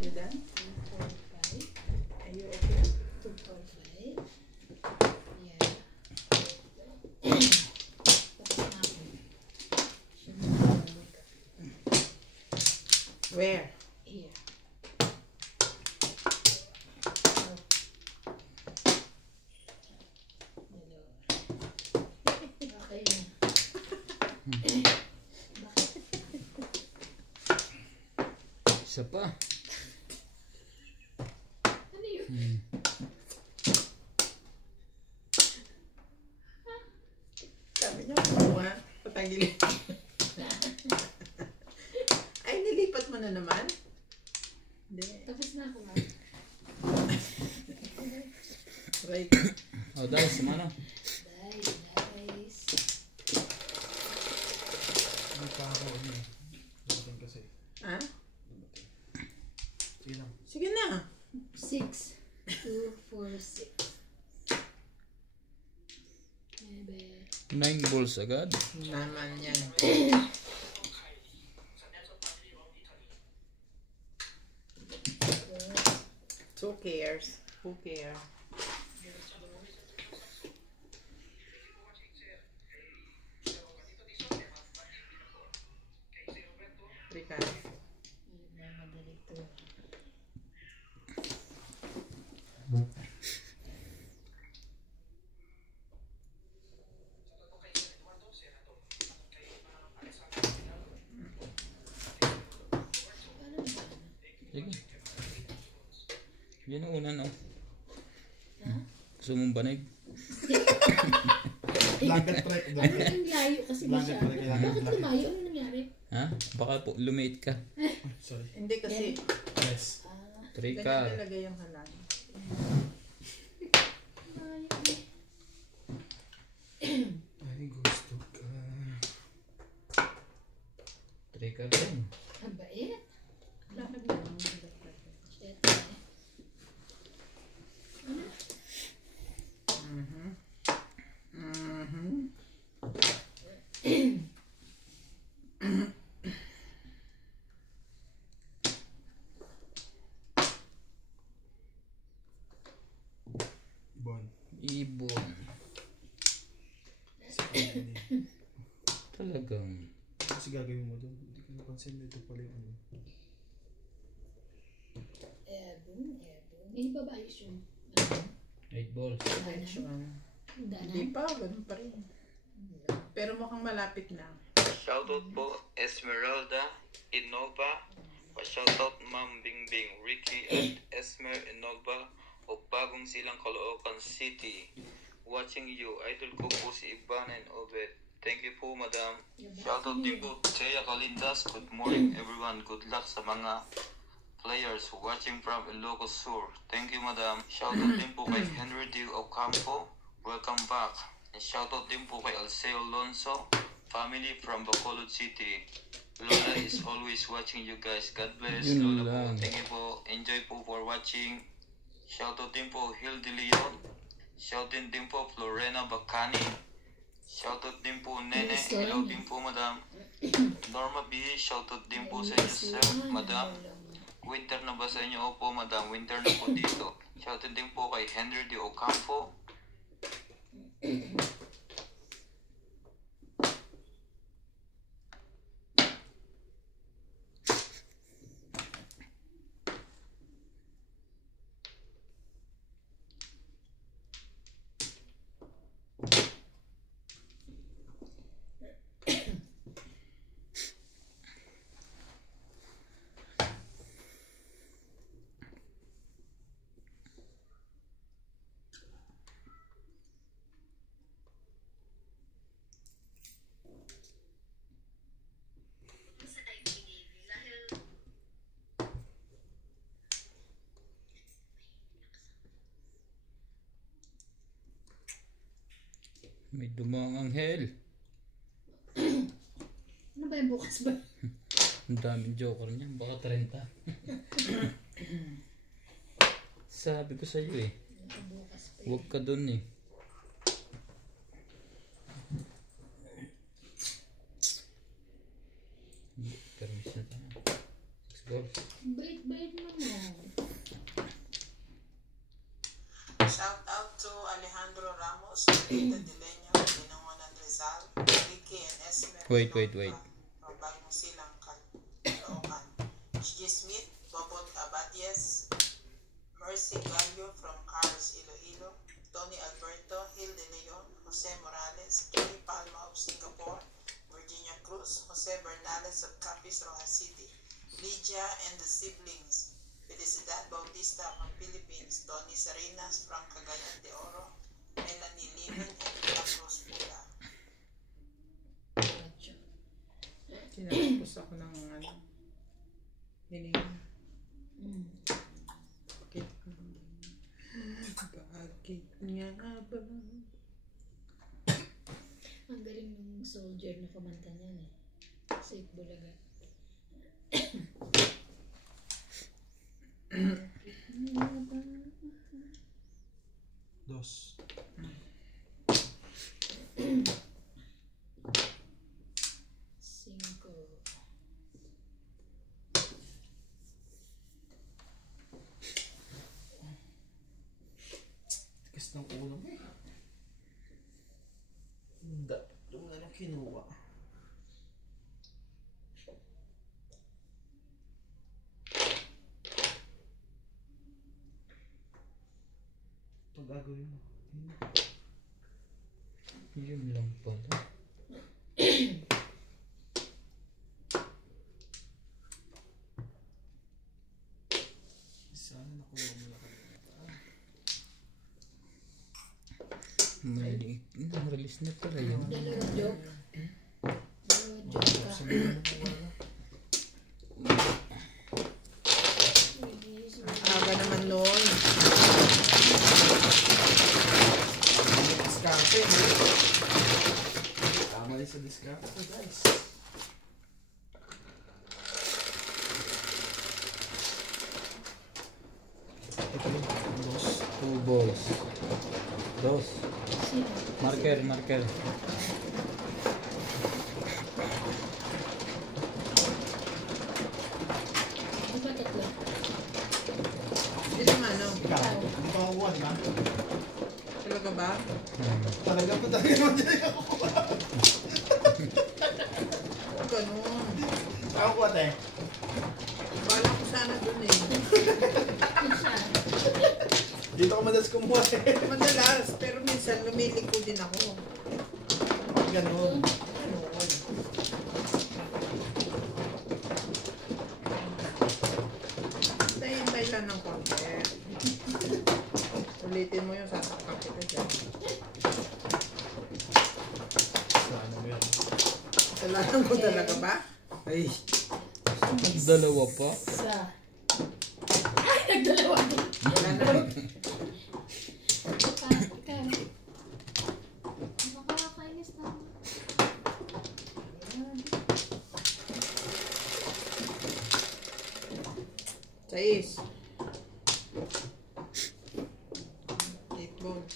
You done? 245. Are you okay? 245. Yeah. Tapos na ako. Siya na bumalik. Where? Here. Okay na. Isa pa. Ano yun? Sabi niya, kumuha. Patangilin. Ay, nilipat mo na naman? Hindi. Tapos na ako nga. Right. O, dahil sa mana. Guys. Hindi pa ako ano eh. Dumating kasi. Ha? Dumating. Sige lang. Sige na. 6. 2, 4, 6. Maybe. 9 balls agad. Naman yan. Who cares? Who cares? Ricardo. Madali to. Paano ba? Sige. Yan ang una, no? Ha? Gusto mong banig? Blanket try. Ano Blanket. yung layo kasi Blanket masyado? pala kailangan. Bakit lumayo? Ano nangyari? Ha? Baka po lumiit ka. Sorry. Hindi kasi Yes. Ah, Trika. ganyan talaga yung halang. layo eh. Ay, gusto ka. Trika rin. Ang bait. Lakad na. Shit eh. Mhm. Mhm. Bon. Ibon. Talagang. Kasi gagawin mo doon. Hindi ka napansin na ito pala yung ano. Ebon. Hindi ba ba ayos yung 8 balls. Attention. Hindi danan? pa, ganun pa rin. Pero mukhang malapit na. Shoutout po Esmeralda Innova. Pa-shoutout Ma'am Bingbing Ricky at Esmer Innova o Bagong Silang Caloocan City. Watching you. Idol ko po si Ivan and Obet. Thank you po, Madam. Shoutout din po Thea Calindas. Good morning, everyone. Good luck sa mga players watching from Ilocos Sur. Thank you, Madam. Shoutout din po kay Henry D. Ocampo. Welcome back. And shoutout din po kay Alceo Alonso. Family from Bacolod City. Lola is always watching you guys. God bless. Yun Lola po. lang. Thank you po. Enjoy po for watching. Shoutout din po Hilde Leon. Shoutout din po Florena Bacani. Shoutout din po Nene. Hello din po, Madam. Norma B. Shoutout din po sa inyo, sir. Madam. Winter na ba sa inyo? Opo, Madam. Winter na po dito. Shoutout din po kay Henry D. Ocampo. May dumang anghel. Ano ba yung bukas ba? Ang daming joker niyan. Baka 30. Sabi ko sa'yo eh. Bukas pa Huwag ka dun eh. Permission tayo. 6 balls. Bait-bait mo mo. Shout out to Alejandro Ramos, Rita Dileño, Binangonan Rizal, Ricky and Esmer. Wait. From Bagong Silang, Caloocan. G. Smith, Bobot Abadies, Mercy Gallo from Carlos Iloilo, Tony Alberto, Hill de Leon, Jose Morales, Joey Palma of Singapore, Virginia Cruz, Jose Bernales of Capiz, Rojas City, Lydia and the siblings, Felicidad Bautista from Philippines, Tony Sarinas from Cagayan de Oro, Melanie Liman and La Cruz Pula. Macho. Sinatapos ako ng hininga. Bakit nga ba? Ang galing ng soldier na kumanta niyan eh. Safe Bulaga. Dos. Cinco. Tigas ng ulo mo. Hindi. Doon na lang kinuha. Ito gagawin mo. Yun lang pala. Sana nakuha mo lang. Maliit na. Release na pala yun. Dalawang joke. Dalawang joke ka. Aga naman nun. Diskarte. Tama rin sa diskarte, guys. Ito yung dos. 2 balls. Dos. Sino? Marker. Di ba tatlo? Hindi naman, no? Ikaw, hindi pa makuha, di ba? Talaga ba? Talaga naman dyan ako. Ganun. Nakakuha tayo. Bala ko sana dun eh. Dito ka madalas kumuha eh. Madalas, pero minsan lumiliko din ako. Ganun. Hintay lang ng konti. Ulitin mo yung sasakang kita dyan. Sana mo yan. Kasalanan ko talaga ba? Ay. Dalawa pa. Isa. Ay, nagdalawa din. Wala na. Ikaw. Nakakainis na. Sais. 8 balls.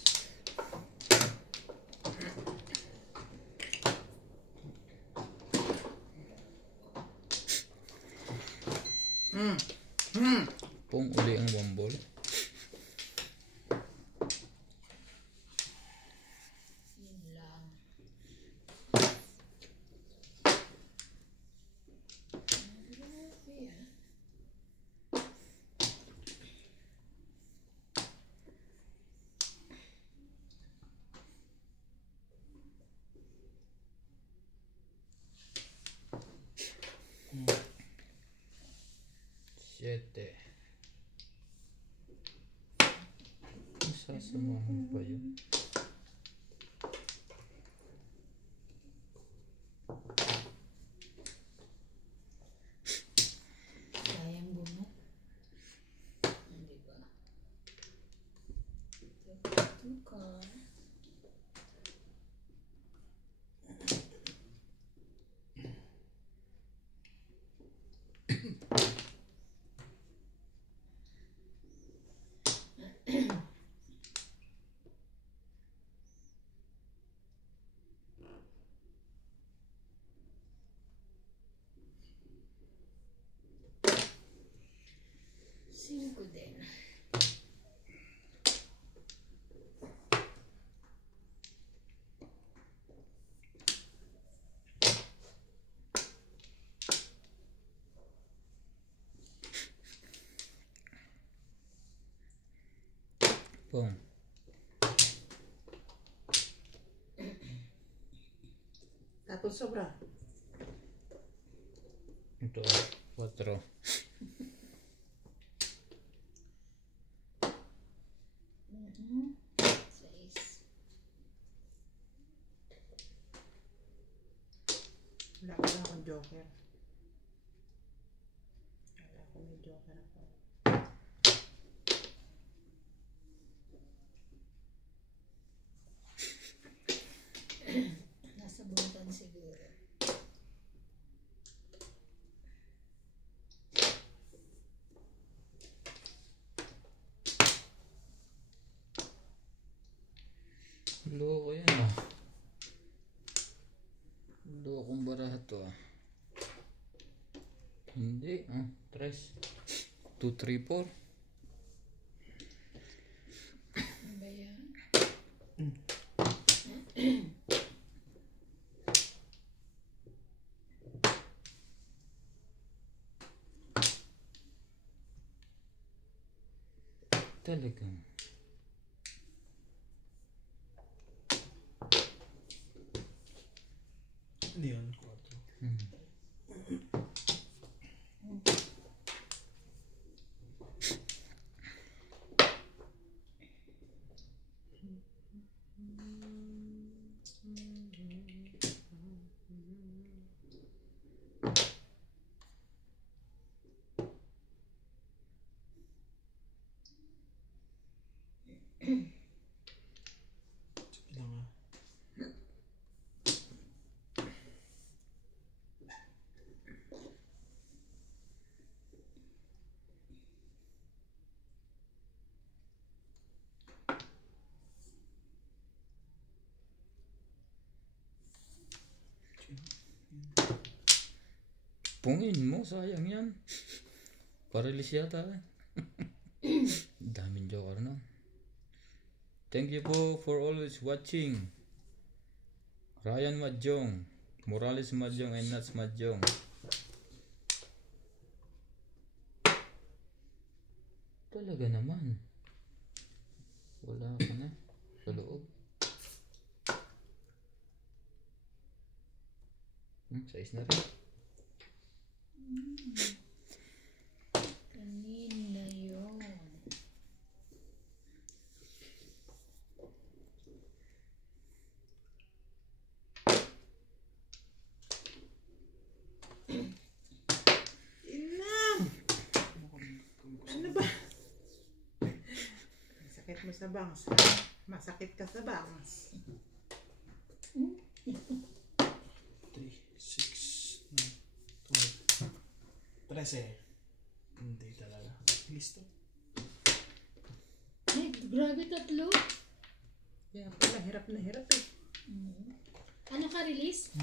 Pong uli ang 1 ball. Yun lang. Siyete. Sasamahan pa yun. Sayang bunot. Hindi ba? Tuka. Cinco din. Pong. Tapos sobra. Ito, 4. Sais. Wala ka lang akong joker. Wala ko may joker ako. Nasa bunutan siguro. Loko yan ah. Lokong baraha to ah. Hindi ah. 3. 2, 3, 4. Ano ba yan? Talagang. Hindi yun, 4. Sige lang ah. Pungin mo, sayang yan. Paralis yata. Daming joker na. Thank you po for always watching. Ryan Madjong, Morales Madjong, and Nats Madjong. Talaga naman. Wala ka na sa loob. Size na rin. Kanina yun. Inam! Ano ba? Masakit mo sa bangs. Masakit ka sa bangs. 3, 6, 9, 12, 13. Hindi talaga. Listo. Ay, grabe 3. Kaya pala, hirap na hirap eh. Ano ka release?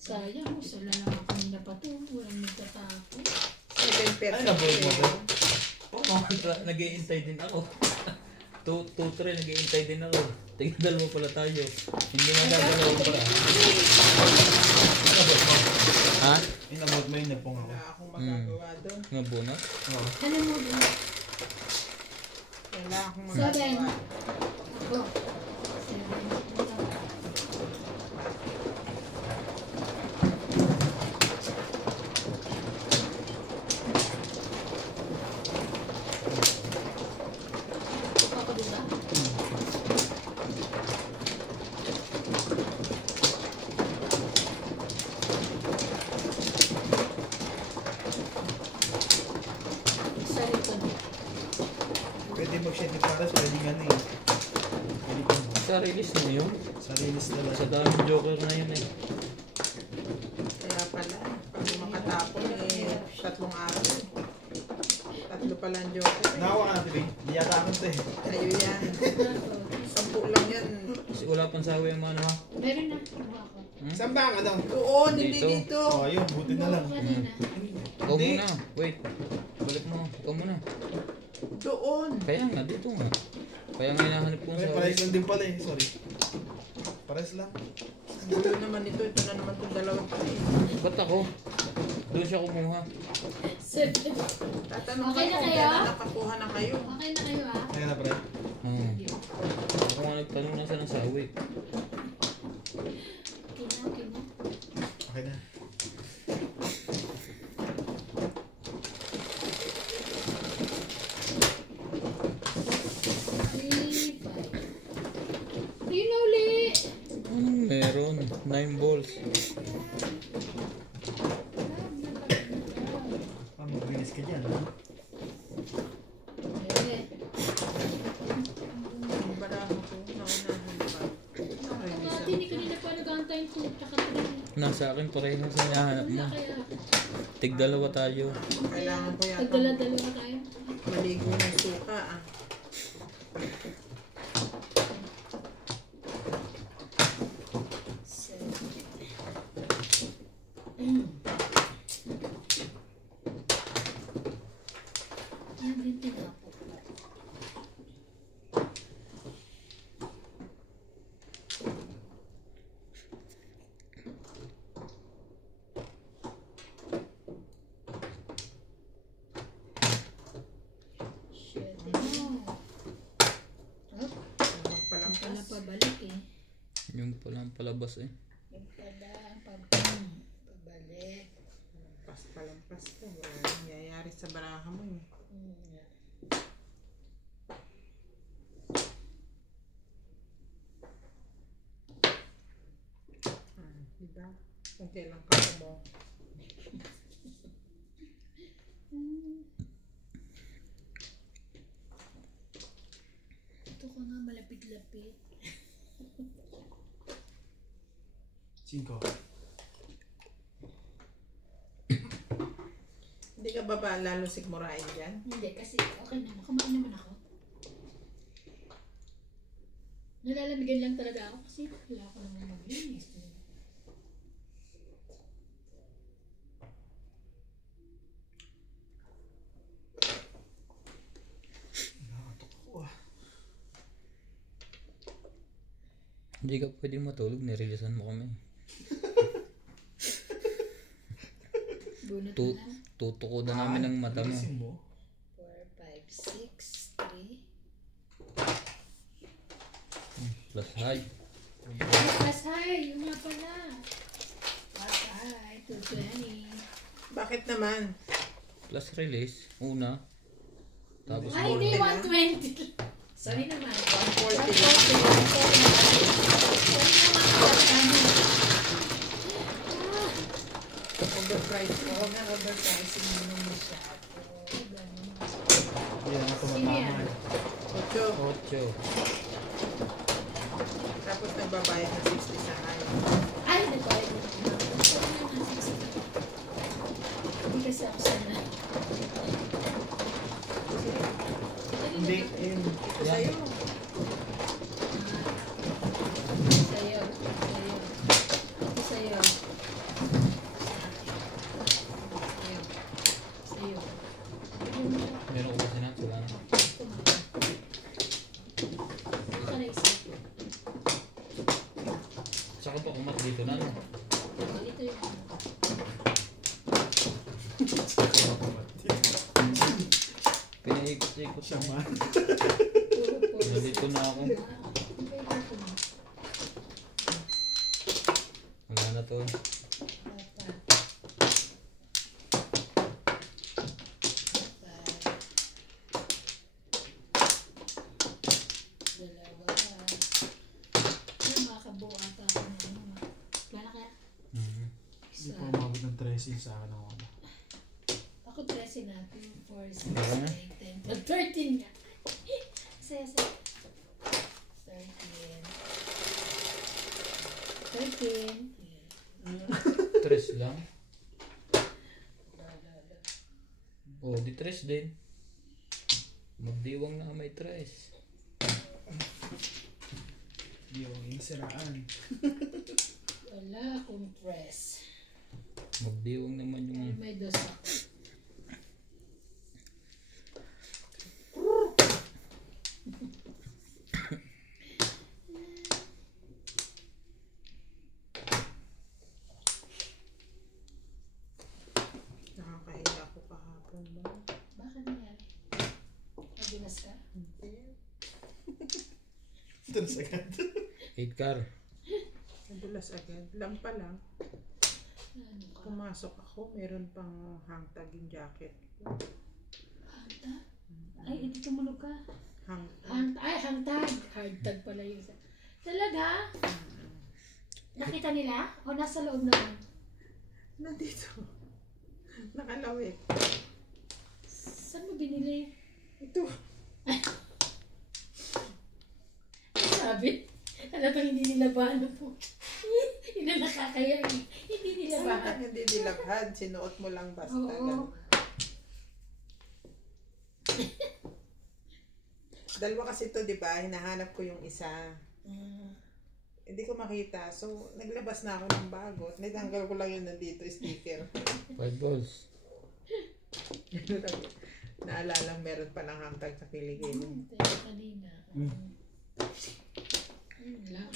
Sayang, sala lang ako kanina pa to. Walang nagtatapon. 7 Ay, nabuhay mo ba? Oo, nag-iintay din ako. 2-3, nag-iintay din ako. Tigdal mo pala tayo. Hindi nga gagalaw pa. Inabot mo? Ha? Inabot mo yung nagpong ako. Wala akong magagawa doon. Nga bonus? Oo. Ano mo ba? Wala akong 7. magagawa. Ako. 7. Ako diba? Sa likod. Pwede mag-shed yung paras, pwede nga na eh. Pwede pa. Sa release na yun. Sa release talaga. Sa daming joker na yun eh. Kaya pala, pag makatapon eh, 3 araw eh. 3 pala ang joker eh. Nakawa ka na, Tibi. Di yata akin to eh. Tayo yan. Ako. 10 lang yan. Kasi wala pang sawi ang ano ha. Meron na. Kuha ako. Saan ba ang ano? Doon, hindi Dito. dito. Oh, ayun, buti na lang. Kanina. Ikaw Hindi. muna. Wait. Balik mo. Ikaw muna. Doon. Kaya nga, dito nga. Kaya nga hinahanap kong Ay, sawi. pares lang din pala eh. Sorry. Pares lang. Ang gulo naman ito. Ito na naman itong 2 pa eh. Ba't ako? Doon siya kumuha. Seven. Tatanong Okay kayo na kung kayo? kailan nakakuha na kayo. Okay na kayo ah. Kaya na pre. Ako nga nagtanong na sa nasawi. Okay na, okay na. Okay na. Three, five. Ayun na uli. Meron. 9 balls. Mabilis ka dyan, ha? Eh. Ang baraha ko, naunahan pa. Ay, Ang isa. ate, hindi kanina pa nag-antay 2 tsaka 3. Nasa akin parehas sa hinahanap mo. Wala kaya. Tig-dalawa tayo. Kailangan ko yata Pagdala-dalawa tayo. maligo ng suka ah. Yan din tinapo. Shit. Oh. Oh, Magpalampas. pala pabalik eh. Yung palang palabas eh. Yung pala pabalik. Palampas ko. Wala nang nangyayari sa baraha mo eh. Diba? Kung kailan ka mo. Ito ka nga malapit-lapit. 5. Hindi ka ba lalo sigmurain dyan? Hindi kasi okay naman. Kumain naman ako. Nalalamigan lang talaga ako kasi wala ako naman maglinis. Nakatok ako, ah. Hindi ka pwedeng matulog. Nireleasan mo kami. Bunot Tu na. tutuko na namin ang mata mo. Bilisin mo. 4, 5, 6, 3. Plus high. Plus high, yung nga pala. Plus high, 220. Bakit naman? Plus release. Una. Tapos Ay, hindi, 120. Sorry naman. 140. 140. Overprice ko. Huwag na overpricing mo nung masyado. Yan, ako Sino yan? mataman. 8. 8. Tapos nagbabayad ng 60 sa high. Ay, nagbayad na. Sorry naman, 60. Hindi kasi ako sana. Hindi, yun. Ito sa'yo. Sa'yo. Sa'yo. Ito sa'yo. Sa'yo. Meron ko kasi na. Wala na. Ito mo. Ito na isa. Saka pa kumat dito na. No? Ito yung ano. Pinaikot-ikot Siya siya. man. Puro. Nandito na ako. Wala na to. Hindi pa umabot ng 13 sa akin ako. Ako 13 na. 2, 4, 6, Baka na. 8, 10. 13 nga. Saya. 13. 13. Tres lang. Oh, di tres din. Magdiwang na may tres. Hindi ako insiraan. Wala akong press. Magdiwang naman yung... May dos ako. Nakakahiya ako kahapon ba? Bakit nangyari? Nadulas ka? Hindi. Ito na sagad. 8 car. Nadulas agad. Lampa lang. Ano ka? Pumasok ako, meron pang hangtag yung jacket ko. Hangtag? Ay, hindi tumunog ka. Hangtag. Hangtag. Hangtag pala yung isa. Talaga? Nakita nila? O nasa loob naman? Nandito. Nakalawit. Saan mo binili? Ito. Sabi? Alam ba hindi nila ba ano po? Hindi na nakakaya eh. Hindi nila ba? Hindi dilabhad. Sinuot mo lang basta. Oo. Ganun. Dalawa kasi ito, di ba? Hinahanap ko yung isa. Hindi ko makita. So, naglabas na ako ng bago. Natanggal ko lang yun nandito, sticker. 5 balls. Naalalang meron pa ng hangtag sa kiligin. Tayo kanina. Ayun lang.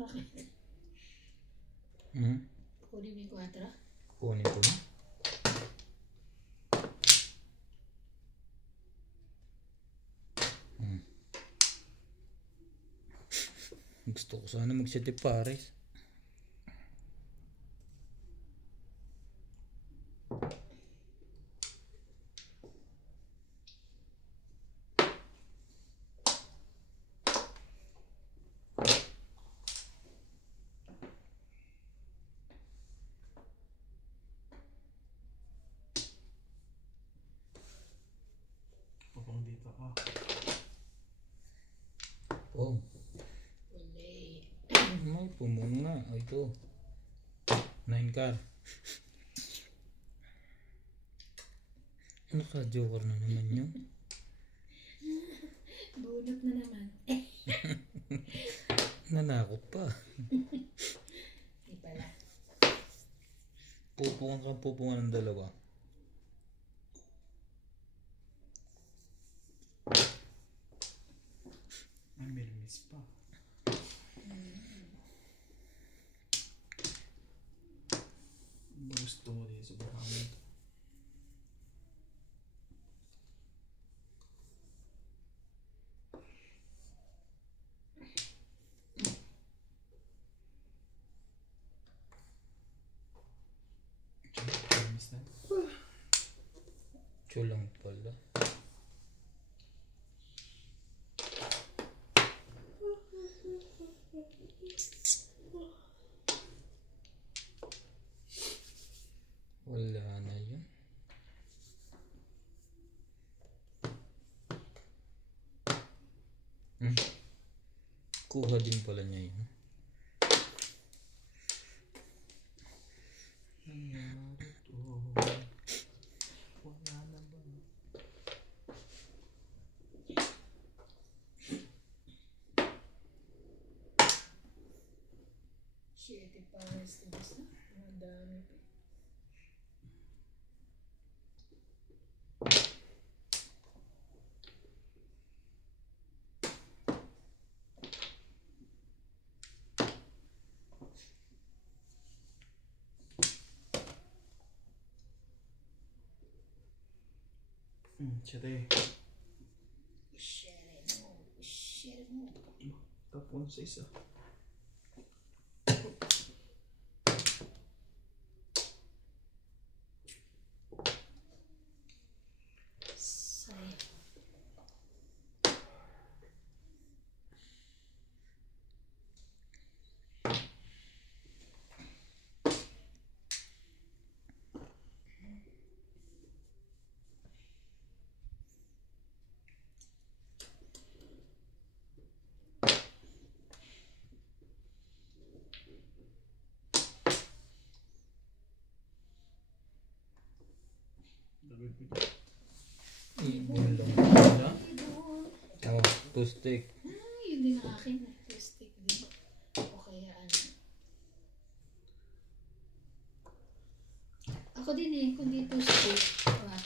Bakit? Kunin mo yung 4? Kunin ko na. Gusto ko sana mag-City Paris. Pupong dito ka. Oh, Wala. may pumong na. Oh, ito. 9 car. Naka-joker na naman yun. Bunot na naman. Nanakot pa. Di pala. Pupungan ng dalawa. Ay, may miss pa. Gusto mo din sa bahay. Miss na. Chulang pala. Wala na yun. Kuha din pala niya yun. Nangyari to. Wala na ba? Shit, Paris. Tapos na. Madami pa. Siyete. Share mo. Share mo. Tapon sa isa. Say. Ibon lang pala. Oh, 2 stick. Yun din ang akin. Plastic din. O kaya ano. Ako din eh. Kung dito stick. 4. Wala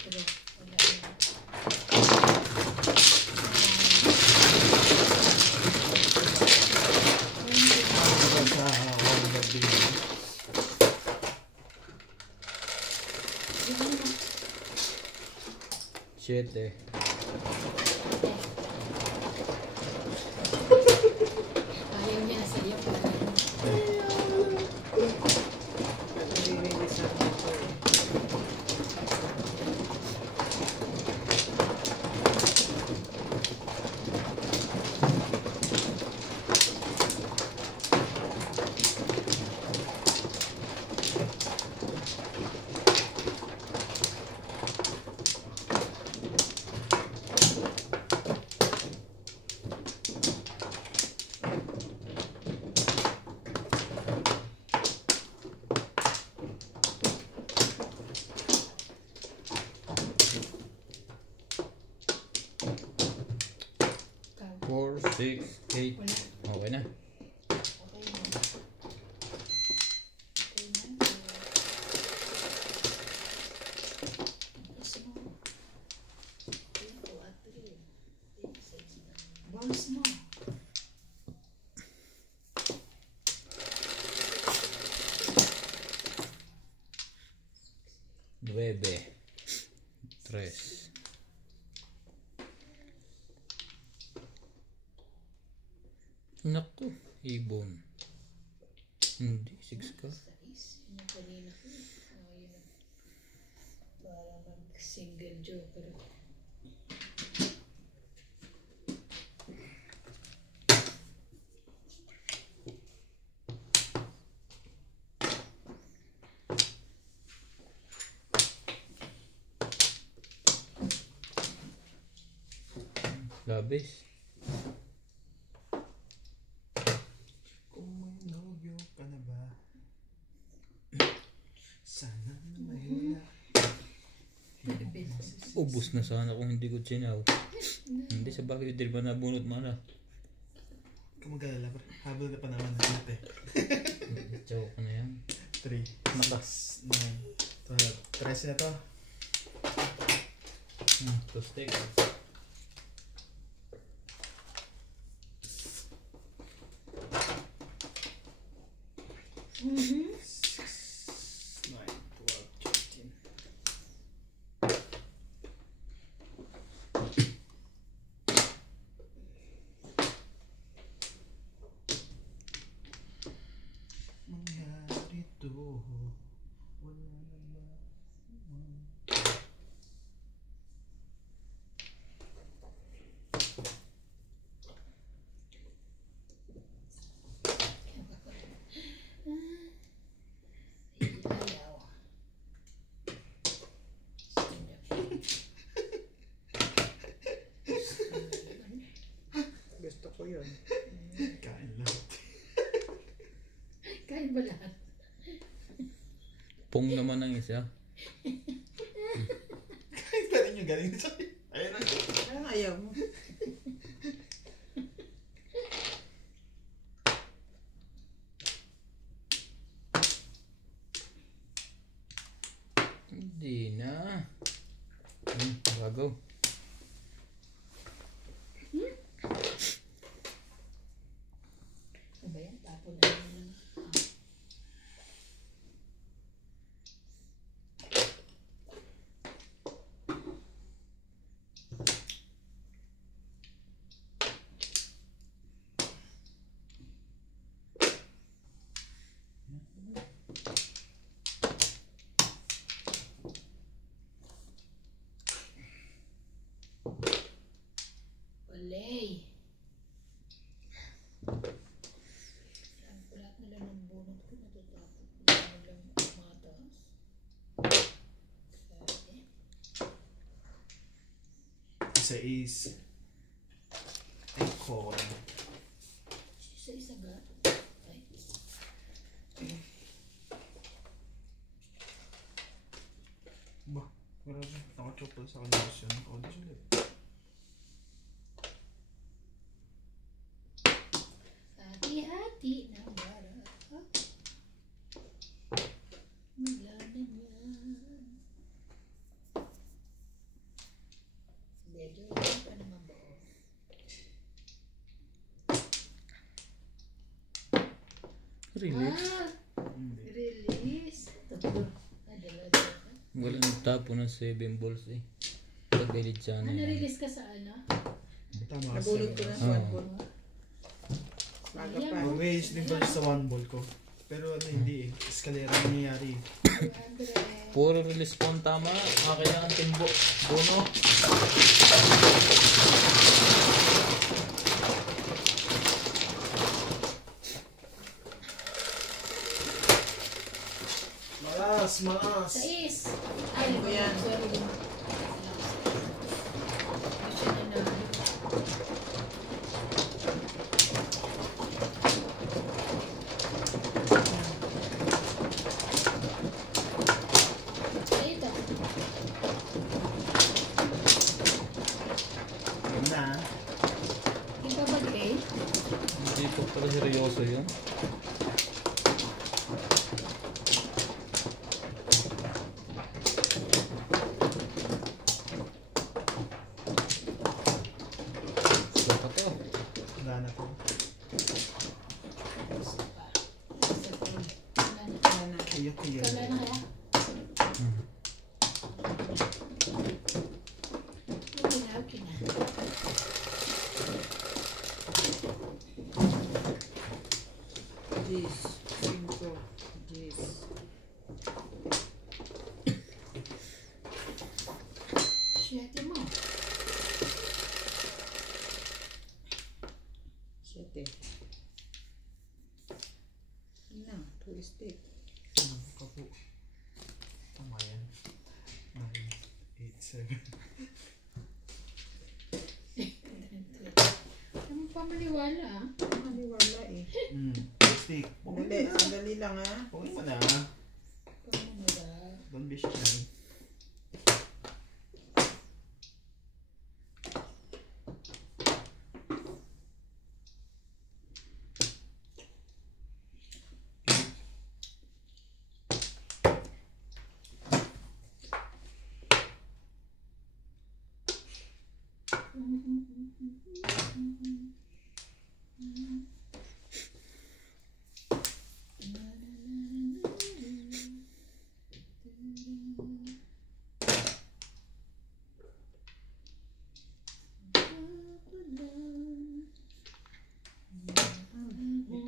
yun. 7. Ayaw niya na sa'yo. Nalilinis ako ito eh. Ikaw. 4, 6, 8. Wala. Okay na. Okay na. Okay na. Tapos mo. Balls mo. Nueve. 3. Naku, ibon. Hindi, 6 ka. Size. Yun yung kanina ko. Oh, yun. Para mag-single joker. Labis. Kung may nobyo ka na ba? Sana mahina. Ubus na sana kung hindi ko chinaw. Hindi, sa bakit hindi ba nabunot mana? Kung mag-alala, habol ka pa naman natin eh. Chow ko na yan. 3, 6, 9, 12. 13 na to. Tostek. Mhm. 6, 9, 12, 13. Mangyari to. Wala naman. Ayaw. Gusto ko yun. Kain lang. Kain ba lahat? Pong naman ang isa. Kain pa rin yung galing sa akin. Ayun na. Ayun, ayaw mo. Hindi na. Gagaw. Ano ba yan? Tapon na lang. Olay. Saan ko lahat nila ng bunot ko natatapos. Ano lang mataas. Isa is Icon. Isa-isa ga. Ay. Ba, grabe. Nakachopal sa condition. Audio ulit. Hati-hati ng bara. Maglanan yan. Hindi, joke pa naman ba? Really? Ah! Hindi. Release. Tatlo. Dalawa. Walang tapo ng 7 balls eh. Billy Chan. Na-release ka sa ano? Tama Nabulot ko na sa Oo. one ball. Baga pa. Always limbal sa one ball ko. Pero ano hindi eh. Escalera nangyayari. 200. Puro release po ang tama. Kailangan timbo. Bono. Malas, malas. 6. Ay, Ano yan? sorry. Siya na na. Ito. Yun na. Di ba ba gray? Hindi po pala seryoso yun. Sila pa to. Wala na to. Wala na. Iyak ko yan. Wala na kaya? Okay na, okay na. Jeez. 5. Jeez. Siyete mo. 7. Na, 2 stick. Ano ka po? Tama yan. 9, 8, 7. Ano pa maniwala ah? Maniwala eh. Stick. Dali, sandali lang ha. Okay mo na. Pamanira. Don't be shy.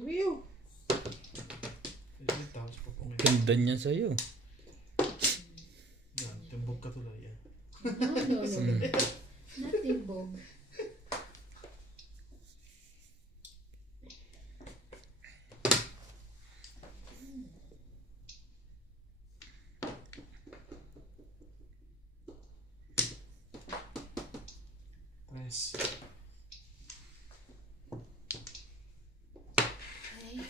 Whew. Tapos pa pong Ganda niya sa'yo. yan. Timbog ka tuloy yan. No, no, no. Nothing, Bob. Press. Ay.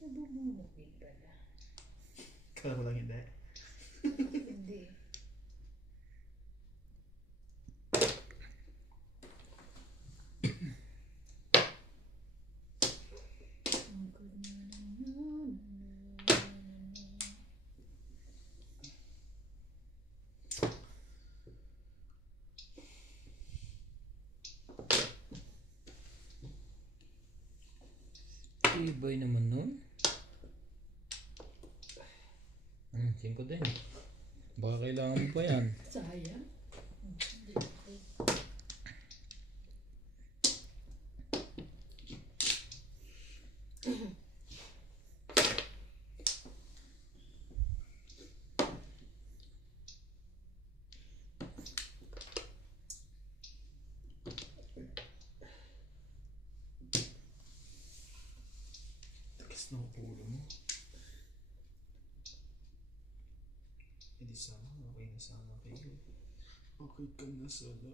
Nabubunugin pala. Kala mo lang hindi. Hindi. Ibay naman nun. 5 din. Baka kailangan mo pa yan. Sayang. Takas ng ulo mo. Hindi sana. Okay na sana kayo. Okay ka na sana.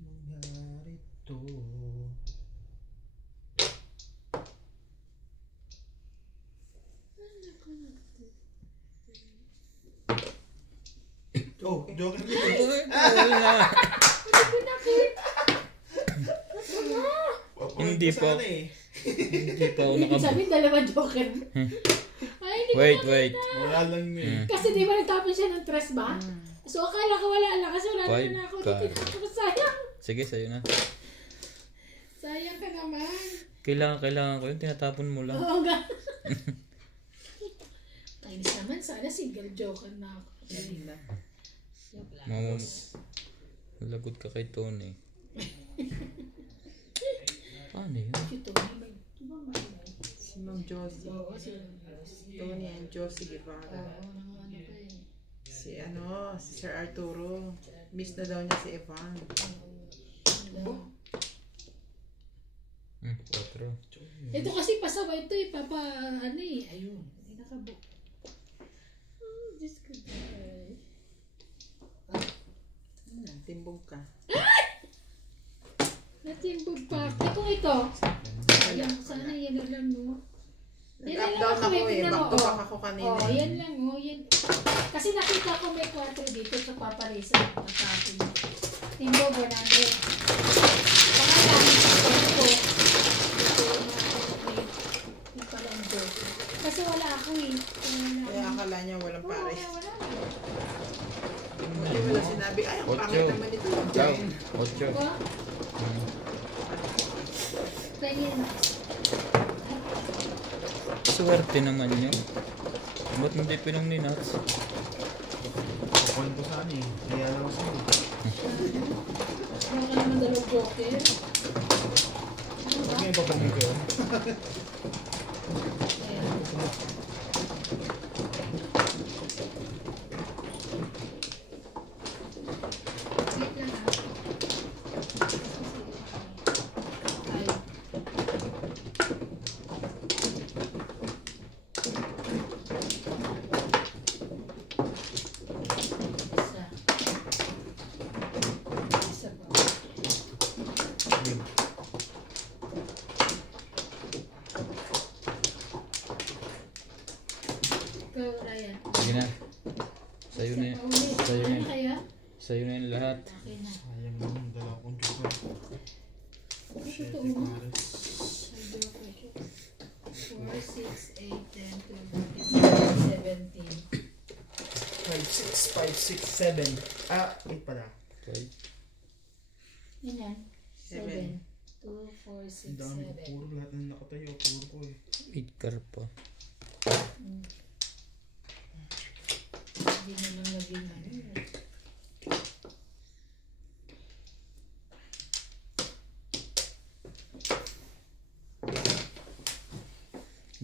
Nangyari to. Oh, joker dito. Hindi po. Sana eh. Hindi pa ako Ibig sabihin, dalawa joker. Ay, hindi ko Wait, makita. wait. Wala lang yun eh. Kasi di ba nagtapon siya ng tres ba? So, akala ko wala lang kasi wala Five naman ako. card. Dito, sayang. Sige, sa'yo na. Sayang ka naman. Kailangan ko yun. Tinatapon mo lang. Oo nga. Kainis naman, sana single joker na ako. Joke lang. Lagot ka kay Tony. Paano yun? Ito, may diba may Si Ma'am Josie. Oo, si Rosie. Tony and Josie Guevara. Oo, ano pa eh. Si Sir Arturo. Miss na daw niya si Evan. Quatro. Ito kasi pasaway ito eh, papa, ano eh, ayun, hindi nakabuk. Oh, Diyos ko day. Timbog ka. Natimbog pa. Eh kung ito, ayan, sana yan na lang, no? Nag-up down ako eh. Back to back ako kanina. Oh, yan lang, oh, yan. Kasi nakita ko may 4 dito sa paparisa. Pagkakapin. Timbog, 100. Pangalan, ito. Yung pala ang joke. Kasi wala ako eh. Kaya akala niya walang Oo, pare. kaya wala. Hindi wala sinabi, ay, ang pangit Ocho. naman ito. Ciao. Ocho. Diba? Pwede na. Swerte naman yun. Ba't hindi pinang ninats? Point ko saan eh. Kaya lang ako sa'yo. Baka naman dalawang joker. Huwag ngayon papanin ko yun. Ayan. Wait lang ah. Ay. Isa. Isa pa. Ikaw, Ryan. Sige na. Sa'yo na yun. Sa'yo na Ano yun. kaya? Sa'yo na yun lahat. Okay na. Sayang naman. Dala akong joker. Shit, Totoo mo? Icarus. 4, 6, 8, 10, 12, 13, 17. 5, 6, 5, 6, 7. Ah, 8 pala. Okay. Yan yan. 7. 2, 4, Ang 6, dami ko 7. puro. Lahat na nakatayo. Puro ko eh. 8 car pa. Hindi mo lang naging ano.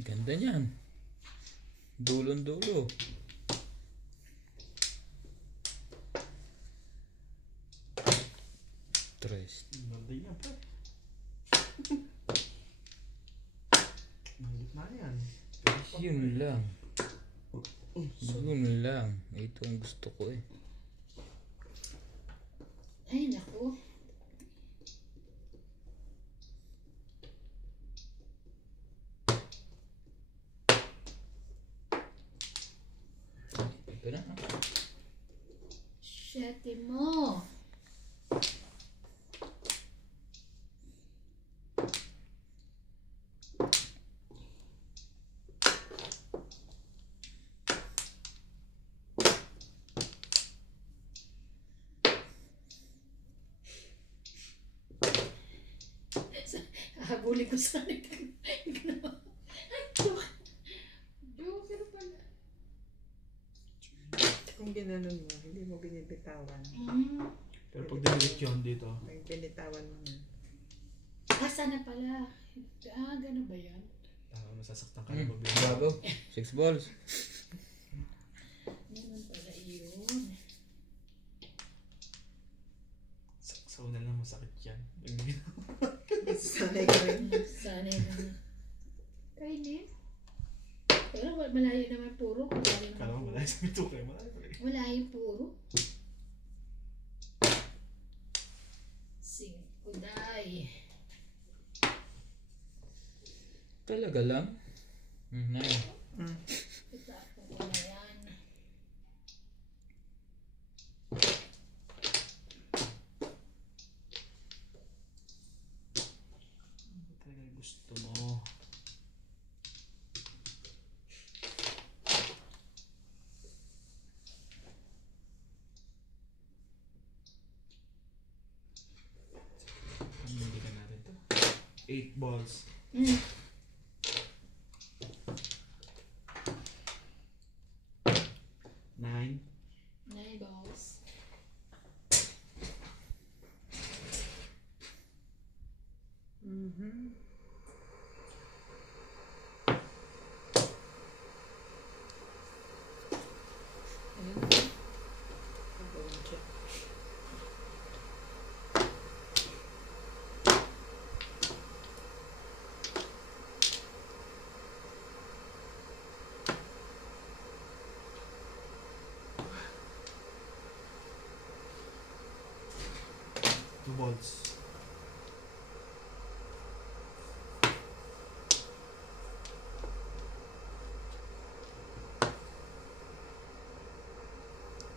Ganda niyan. Dulon-dulo. Tres. Malday yan pa. Mahigit na yan. Yun lang. Yun lang. Ito ang gusto ko eh. Ay, naku. Ito na. Shete mo. Hahabulin ko sa akin. Ay, joke. Joker pala. Kung ginanon mo, hindi mo binibitawan. Pero pag dinilit yun dito. May binitawan mo na. Sana pala. Ganun ba yan? Masasaktan ka na mabili. Bago. 6 balls. Ganun pala yun. Sa una lang masakit yan. Sanay ka rin. Sana yun. Kainin. Pero malayo naman puro. Kala mo malayo sa bito kayo. Malayo pa rin. Malayo puro. Singkuday. Talaga lang. Nine. Itapon ko na yan. Talaga gusto mo. 8 balls. Mm. 9. 9 balls. Mhm. Ayun. Two balls.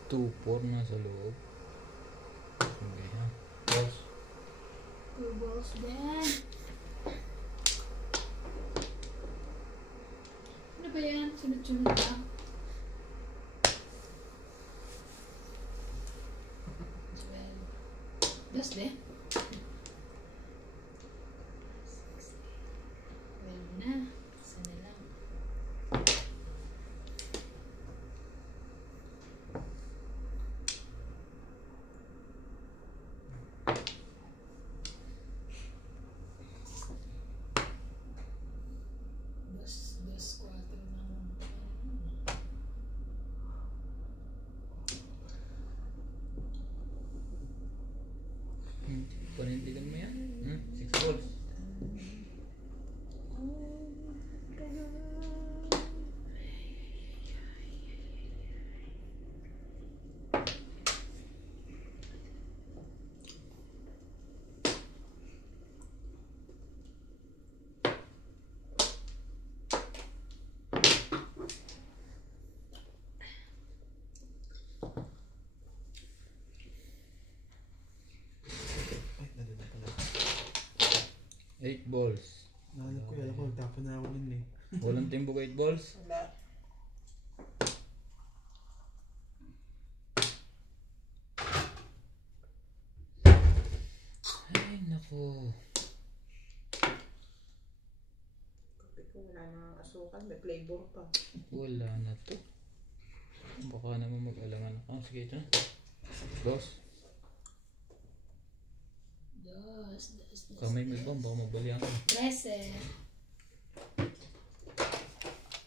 Two, 4 na sa loob. Sige ha. Balls. 2 balls din. Ano ba yan? Sunod-sunod lang. 12. Dos din. 12 na. Isa na lang. Dos, 4 na. Panindigan mo yan. 6 balls. Ay, nandun na pala. 8 balls. Nahanap ko yan ako. Tapon na ako nun eh. Walang timbog 8 balls. Wala. Ay, naku. Kape ko wala nang asukal. May flavor pa. Wala na to. Baka naman mag-alangan ako. Sige, ito na. Dos. Dos. Kamay mo ba? Baka magbalihan ka. 13.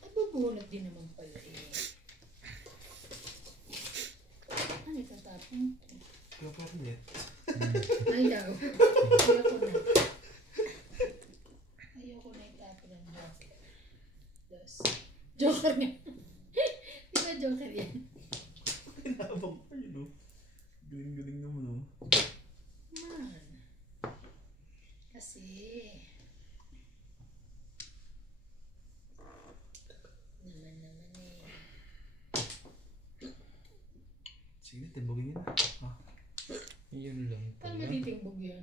Nabubunot din naman pala eh. Ano itatapon? Kaya pa ulit. Ayaw. Ayoko na. Ayoko na itapon ang joker. Dos. Joker nga. Di ba joker yan? Pinabang ko yun oh. Galing-galing naman oh. Man. Kasi naman eh. Sige, timbogin yun. Ah. Yun lang Paano pala. matitimbog yun?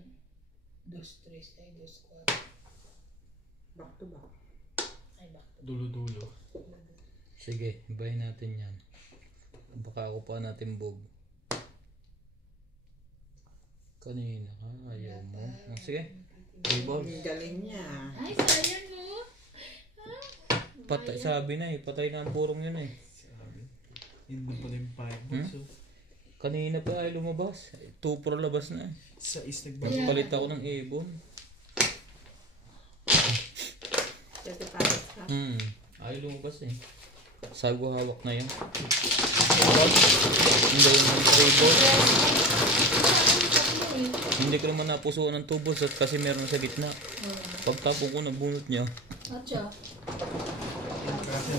Dos, tres, ay dos, 4. Back to back. Ay, back to Dulo-dulo. Sige, ibahin natin yan. Baka ako pa natin bog. Kanina ka, ayaw mo. Sige, 3 balls. Ang galing niya. Ay, sayang no? Patay, sabi na eh, patay na ang purong yun eh. Sabi. Yun na pala yung 5 balls oh. Kanina pa ay lumabas. 2 pro labas na eh. Sa is nagbalik. Nagpalit ako ng ibon. Pwede parang ka. Ay lumabas eh. Sabi ko hawak na yan. Hindi yung 3 balls. Hindi ko naman napusuan ng 2 balls at kasi meron sa gitna. Pagtapon ko nabunot niya. Atcha.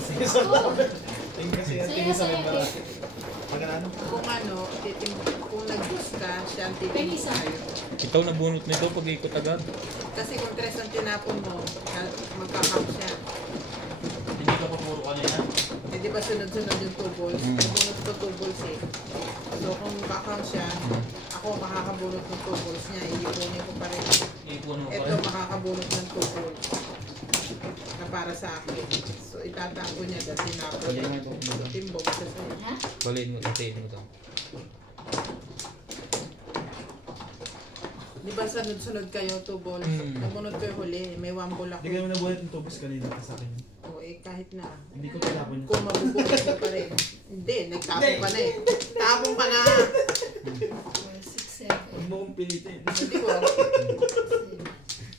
Sige sa laban. Tingin kasi yan. Tingin sa Saya, laban. saya. Pag ano? Kung ano, kung nag-guess ka, siya ang titingin Penisa. sa'yo. Ikaw nabunot nito pag ikot agad. Kasi kung 3 ang tinapon mo, magkakap siya. Hindi ka papuro kanina. Eh di ba sunod-sunod yung 2 balls? Nabunot ko 2 balls eh. So kung kakount siya, ako makakabunot ng 2 balls niya. Iipunin ko pa rin. Ipon mo pa Ito rin. makakabunot ng 2 balls. Na para sa akin. So itatago niya dahil tinapon. Baliin mo ito. So timbog siya sa'yo. Ha? Baliin mo, itayin mo ito. Di ba sunod-sunod kayo, 2 balls? Namunod ko yung huli, may 1 ball ako. Hindi kayo nabuhat ng tubos kanina sa akin. O kahit na. Hindi ko tinapon yun. Kung mabubukas mo pa rin. Hindi, nagtapon ka na eh. Tapon ka na. 4, 6, 7, Huwag mo kong pilitin. Hindi ko.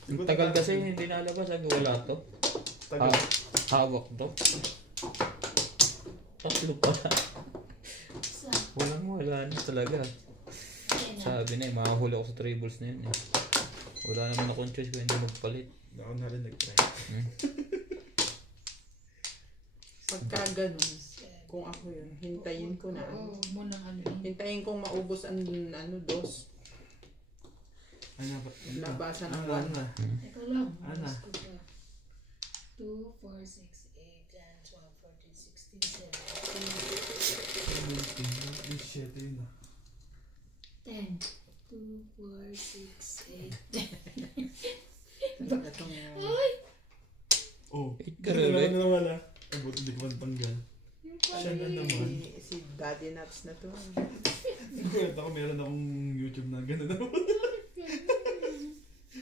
Ang tagal kasi hindi nalabas. Sabi wala to. Tagal. Hawak to. Tatlo pala. sa, Wala na talaga. ayun na. Sabi na makahuli ako sa 3 balls na yun eh. Wala naman akong choice kung hindi magpalit. Ako na rin nag-try. Pagka ganun, kung ako yun, hintayin ko na. Oo, mo nang ano yun. Hintayin kong maubos ang dos. Ano ba? Labasan ng Ano na? Teka lang. Ana. 2, 4, 6, 8, 10, 12, 14, 16, 17, 7 yun ah. 10. 2, 4, 6, 8. Itong, Ay! Oh. Ka rin ulit? na wala. Ay, buti hindi ko man tanggal. Yung Siya na naman. si Daddy Nuts na to. Gulat ako, meron akong YouTube na gano'n naman.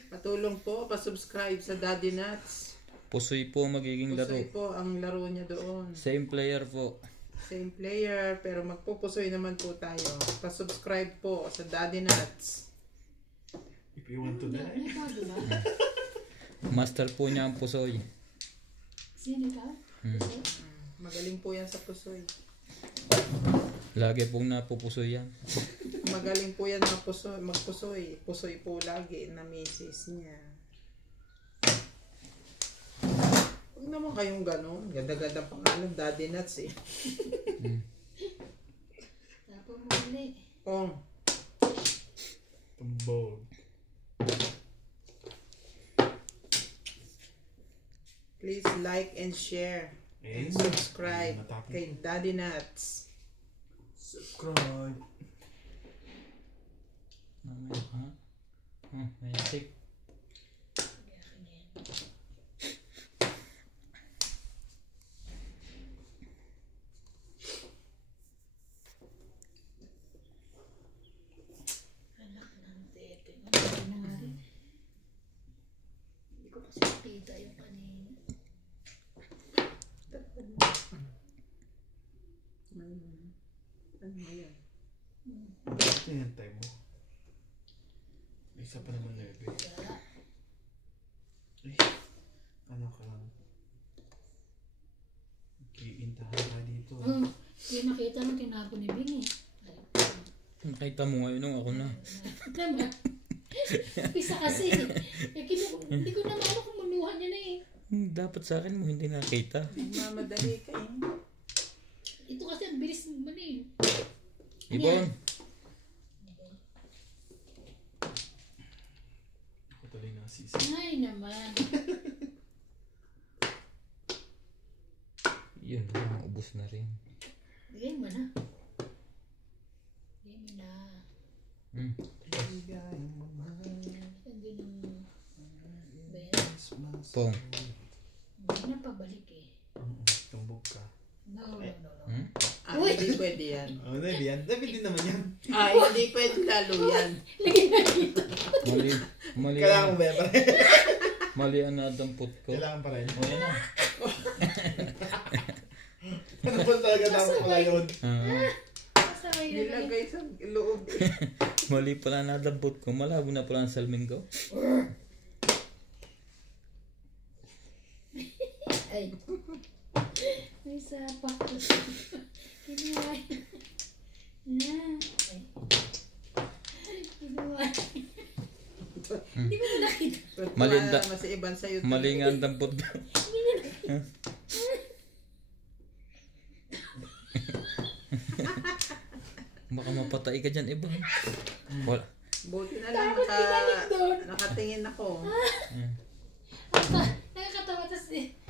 Patulong po, pasubscribe sa Daddy Nuts. Pusoy po magiging laro. Pusoy po ang laro niya doon. Same player po. Same player, pero magpupusoy naman po tayo. Pasubscribe po sa Daddy Nuts. If you want to die. May bago ba? Master po niya ang pusoy. Sino ka? Magaling po yan sa pusoy. Lagi pong napupusoy yan. Magaling po yan magpusoy. Pusoy po lagi na misis niya. Huwag naman kayong gano'n. Ganda-ganda pangalan, Daddy Nuts eh. Tapos mo ulit. Ong, Tumbog. please like and share. Eh, And subscribe matapos. kay Daddy Nuts. Subscribe. May stick. Anak ng tete. Ano na nga rin? Hindi ko kasi nakita yung kanina. Ano ba yan? Tinantay mo. Isa pa naman lebe. Eh, ano ka lang. Kiintahan ka dito. Oh, yung nakita mo tinago ni Bing eh. Nakita mo ngayon nung ako na. Tama. Pisa kasi. Hindi ko na maano kung manuhan niya na eh. Dapat sa akin mo hindi nakita. Mamadali ka eh. Ito kasi ang bilis mo man eh. Ibon. Ako tuloy nasisi. Ay naman. Yun, maubos na rin. Bigay mo na. Bigay mo na. Hindi nung... Ben, Pong. hindi na pabalik eh. Tumbog ka. No. Ah, Uy! hindi pwede yan. Oh, hindi yan. Dapat din naman yan. Ah, hindi pwede lalo yan. Lagyan na dito. Mali Kailangan mo ang, ba yan pa rin? mali ang nadampot ko. Kailangan pa rin. O yan na. Ano ba talaga dapat pala yun? Masaway na lang. Nilagay sa loob eh. Mali pala nadampot ko. Malabo na pala ang salming ko. Ay. May sapak ko. Kinuha. Na. Ay. Kinuha. Hindi ko na nakita. Malinda. Mas iban sa'yo. Mali nga ang dampot ko. Baka mapatay ka dyan, iba. Wala. Buti na lang Tapos binalik doon. nakatingin ako. Nakakatawa. Tapos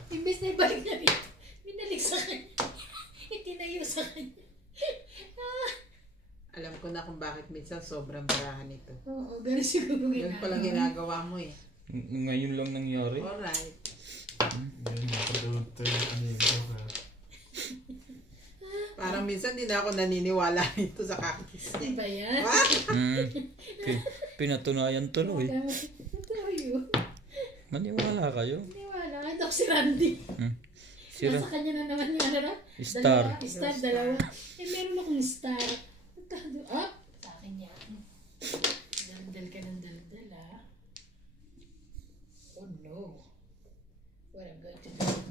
imbes na ibalik na rin. Binalik sa kanya. Itinayo sa kanya. Alam ko na kung bakit minsan sobrang barahan ito. Oo, ganun siguro Yun palang ginagawa mo eh. Ngayon lang nangyari. Alright. Yun, napadulot yung ano yung joker. Parang minsan di na ako naniniwala nito sa kakis Di niya. ba yan? Ah! Pinatunayan tuloy. Tayo. Maniwala kayo. Hindi wala. Ito si Randy. Sira. Nasa kanya na naman yung ano na? Star. Dalawa. Meron akong star. Ah! Sa akin yan. Daldal ka ng daldal, ah. Oh no. What I'm going to do.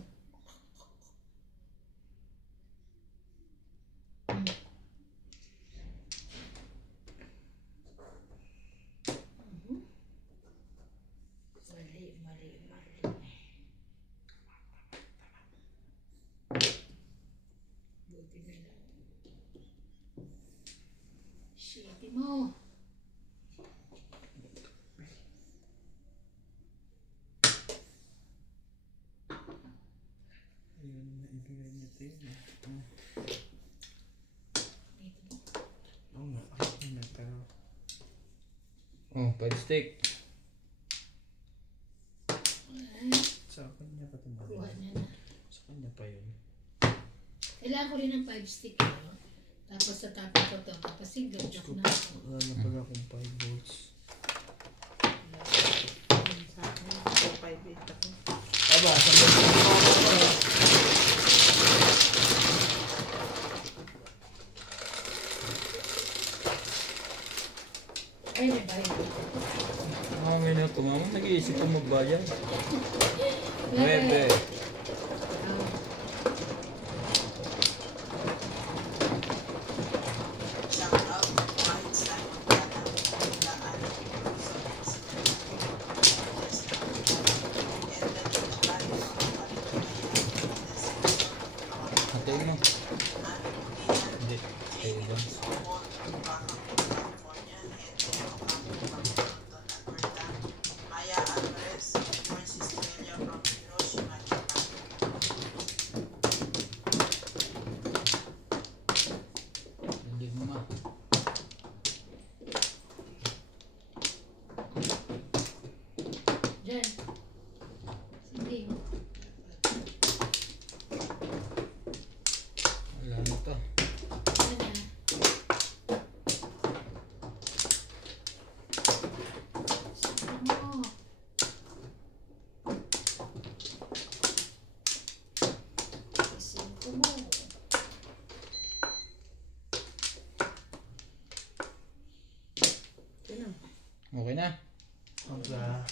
Mali. Buti na lang. Shitty mo. Ayun, naibigay niya ito yun. Oo nga, ako na pero... Oh, 5 stick. Sa kanya pa ito. Kuha niya na. Sa kanya pa yun. Kailangan ko rin ng 5 stick, no? Tapos sa tapos ko to. Tapos single jock na ako. Wala na pala akong 5 volts. Sa akin, 458 ako. Aba, sa mga Ay, may bayad. Mga minuto mama, nag-iisip ko magbayad. 9. Shout out to Mike Simon Gana, Daan, and the July Hatiin mo. Hindi. Ay, iba. Maya Alvarez, Francis Estrella from Hiroshima, Japan. Hindi mo ma. Diyan. Sige. Wala na to. Yan na. Sige mo. Sige mo. Okay na. Aba.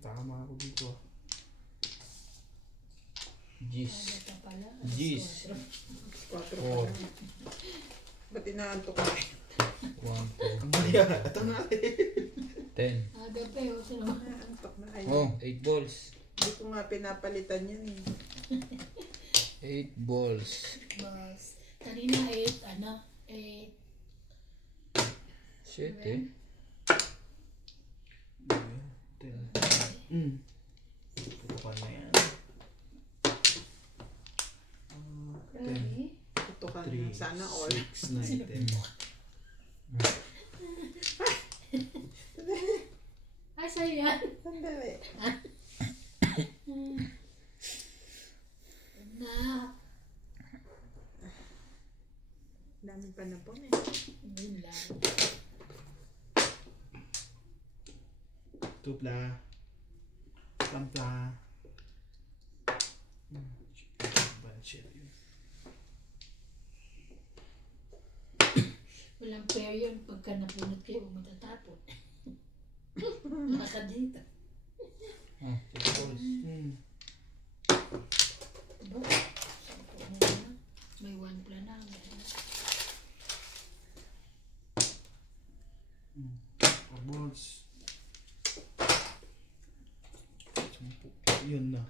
Tama ako dito. Jeez. Ada ka pala. Jeez. 4 4. Ba't inaantok na? 1, 2, Maya, ito na 10. Aga pa yun. Sino? Inaantok na kayo. Oh, 8 balls. Hindi ko nga pinapalitan yan eh. 8 balls. Boss. Kanina 8, ano? 8. 7. Tutukan na yan. Ready? Tutukan 3, na. Sana all. 6, 9, 10. Ay, sa'yo yan. Sandali. Na. Daming panapon eh. Yun lang. Tupla. Tampla. Shit. Walang fair yun. Pagka napunod kayo, matatapon. Maka dito. Oh, 6 balls. Diba? Sampo na lang. May 1 plan na. Balls. Yun na.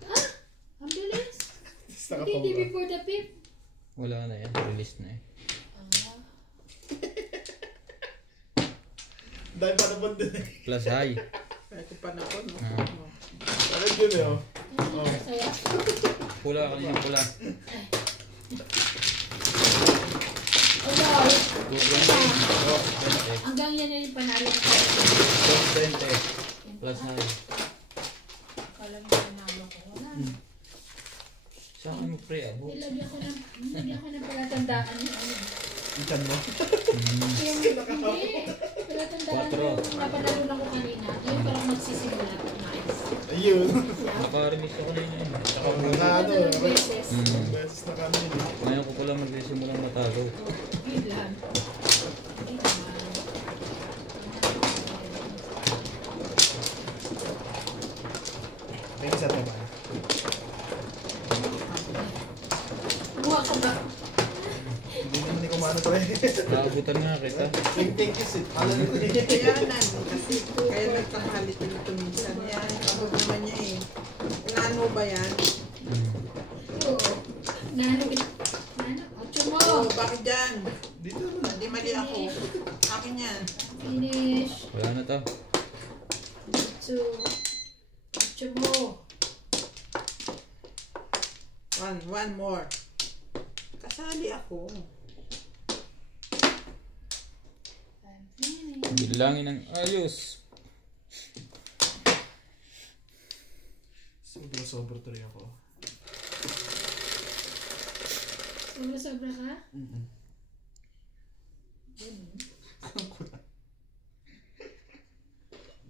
Ang bilis. Basta ka Hindi, pa di ba? before the fifth. Wala na yan. Release na eh. Ah. Dahil pa naman din eh. Plus high. Kaya ko panapon. No? Ah. Parang yun eh oh. Kaya, Pula kanina pula. oh, 220. Oh, 20. hanggang yan na yung panalo ko. 220. Plus high. Akala mo panalo ko. Wala na. Saan mo pre abo? Nilagyan ko ng palatandaan yung ano. Ikan mo. Hindi. Pero tandaan Quatro. yung napanalo ko kanina. Yung parang magsisimula. Nice. Ayun. Nakarinig ako na yun. Tsaka Nakano. Dalawang beses. Ilang beses na kami yun. ngayon ko pala magsisimulang matalo. Biglan. Hindi naman. May isa pa ba? Kumuha ka ba? Hindi naman ikaw maano to eh. Naabutan nga kita. Thank you, Sid. Alam ko eh. Kaya kasi kaya nagkakalit nito minsan. Yan, abog naman niya eh. Nano ba yan? Oo. Nano. Ocho mo. Oo, bakit dyan? Dito naman. Hindi mali ako. Akin yan. Finish. Wala na to. Ocho mo. One more. Kasali ako. I'm finished. Bilangin ng ayos. Sobra tuloy ako. Sobra-sobra ka?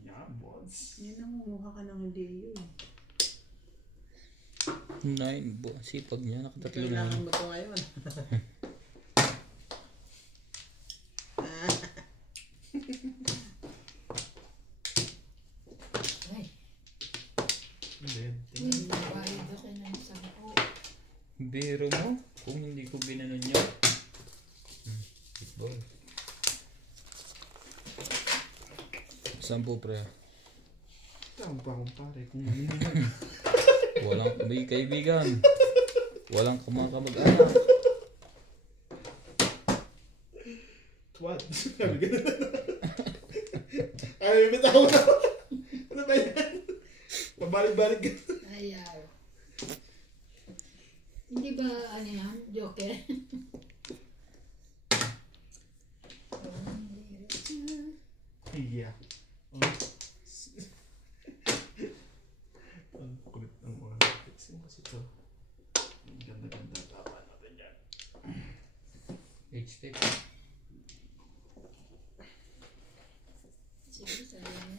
Yeah, boss. Yan ang mumuha ka ng hindi yun. 9 po. Sipag niya. Nakatatlo na. Kailangan mo ito ngayon. Ay. Hindi. Uy, bayad ako ng 10. Biro mo? Kung hindi ko binanon niya. Football. 10 pre. Tama pa akong pare. Kung Walang may kaibigan. Walang kamag-anak. What? Sabi ka na. Ay, may tao na. Ano ba yan? Pabalik-balik ka. Ayaw. Hindi ba ano yan? Joker? Iya. Ang kulit ng mga fixing kasi ito. Ang ganda-ganda. Tama natin yan. H-tape. Sige, sabi mo.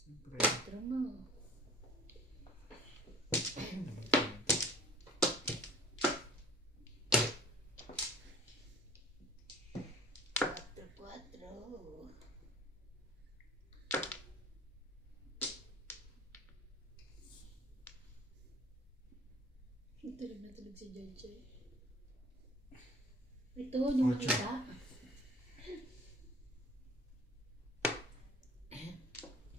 Siyempre. Tara mo. Quatro. Tulog na tulog si Jojo. Ito, yung Ocho. makita.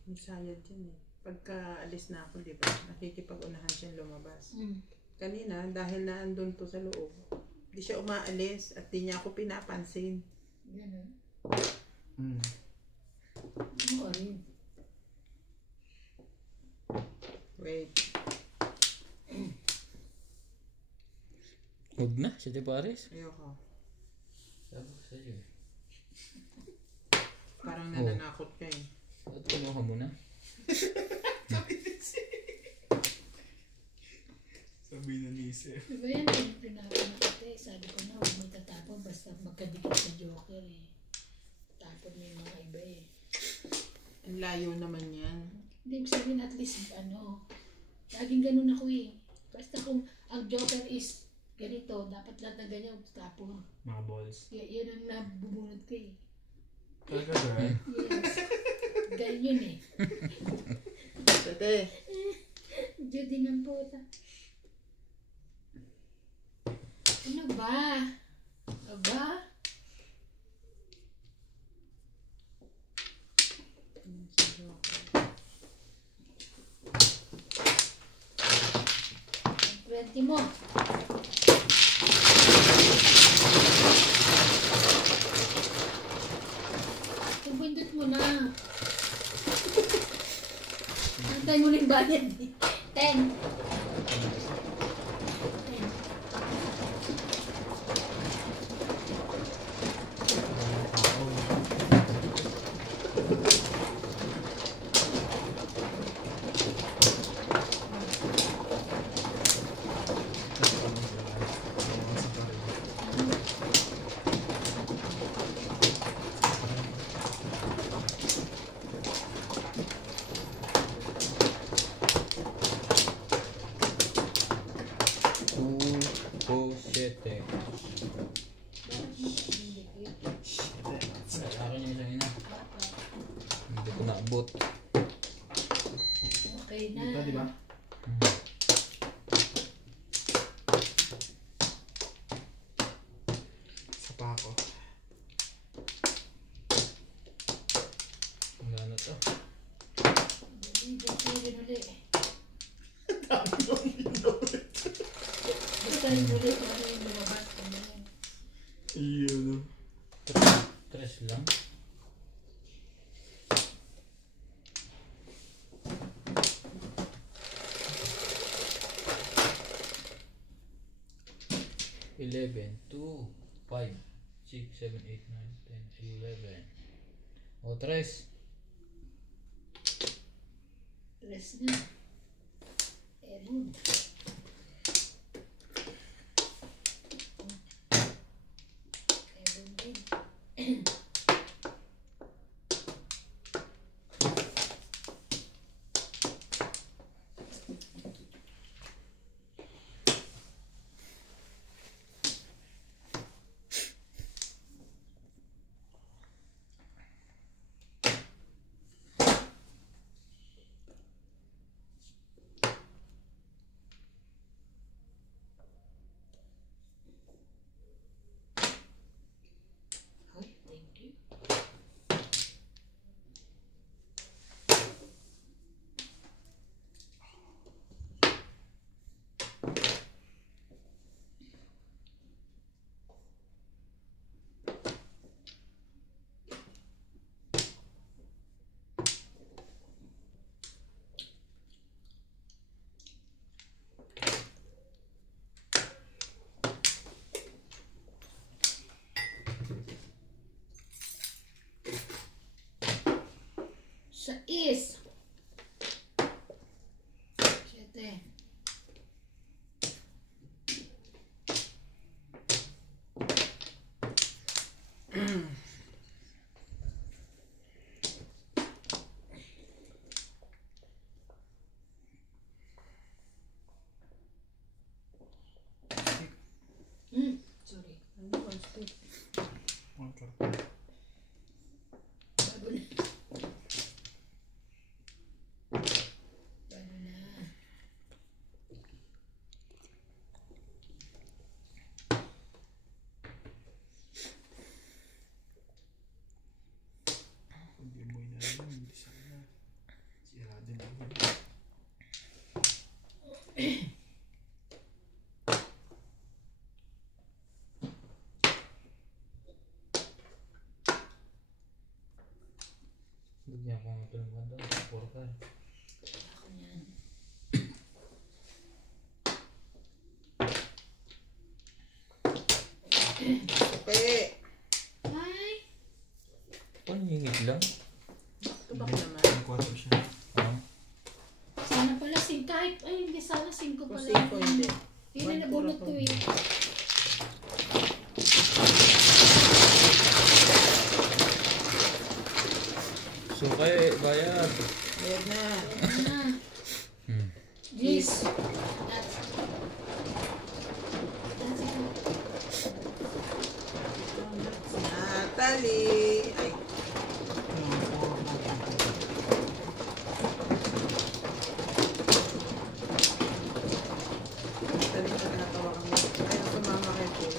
Masayad yun eh. Pagka alis na ako, di ba? Nakikipag-unahan siya lumabas. Kanina, dahil na andun to sa loob, di siya umaalis at di niya ako pinapansin. Ganun. Mm. Ano rin? Wait. Huwag na, si Paris. Ayoko. Sabi ko sa'yo eh. Parang nananakot ka eh. At kumuha mo na. Sabi na ni Sir. Diba yan yung pinapanakat eh. Sabi ko na, huwag mo tatapon basta magkadikit sa Joker eh. Tapon mo yung mga iba eh. Ang layo naman yan. Hindi ko sabihin at least ano. Laging ganun ako eh. Basta kung ang Joker is ganito, dapat lahat na ganyan tapon. Mga balls. Yan ang nabubunod ko eh. Talaga ba? Yes. Ganyan yun eh. Tete. Judy ng puta. Ano ba? Aba? Ang 20 mo. Pindot mo na. Antay mo rin bayad eh. 10. 10. malambot. Okay na. Ito, di ba? Isa pa ako. Wala na to. Ganun ulit. Dami kong inulit. Basta yung ulit ano yung lumabas. Ano yun. Iyon. Tres lang. Eleven, 2, 5, 6, 7, 8, 9, 10, 11. O, tres. Tres na. Erun. Erun din. Hoy, thank you. Sais. 7. Sorry. Okay. Bago na. Bago na. Hindi mo inalam. Hindi sana. Sira din ako. Bigyan ko nga ng banda. Puro ka. Ako yan. Okay. Ay! Paano hingit lang? Tubak naman. Ang kwarto siya. Ah, Sana pala kahit, ay hindi sana 5 Kung pala. 5 hindi. Yun na nabunot ko eh. sukay, bayad. Ayan na. Ah, Hmm. yes. That's it. Natalie. Ay, Natalie ka natawa kami. Ay, sumama kay Paul.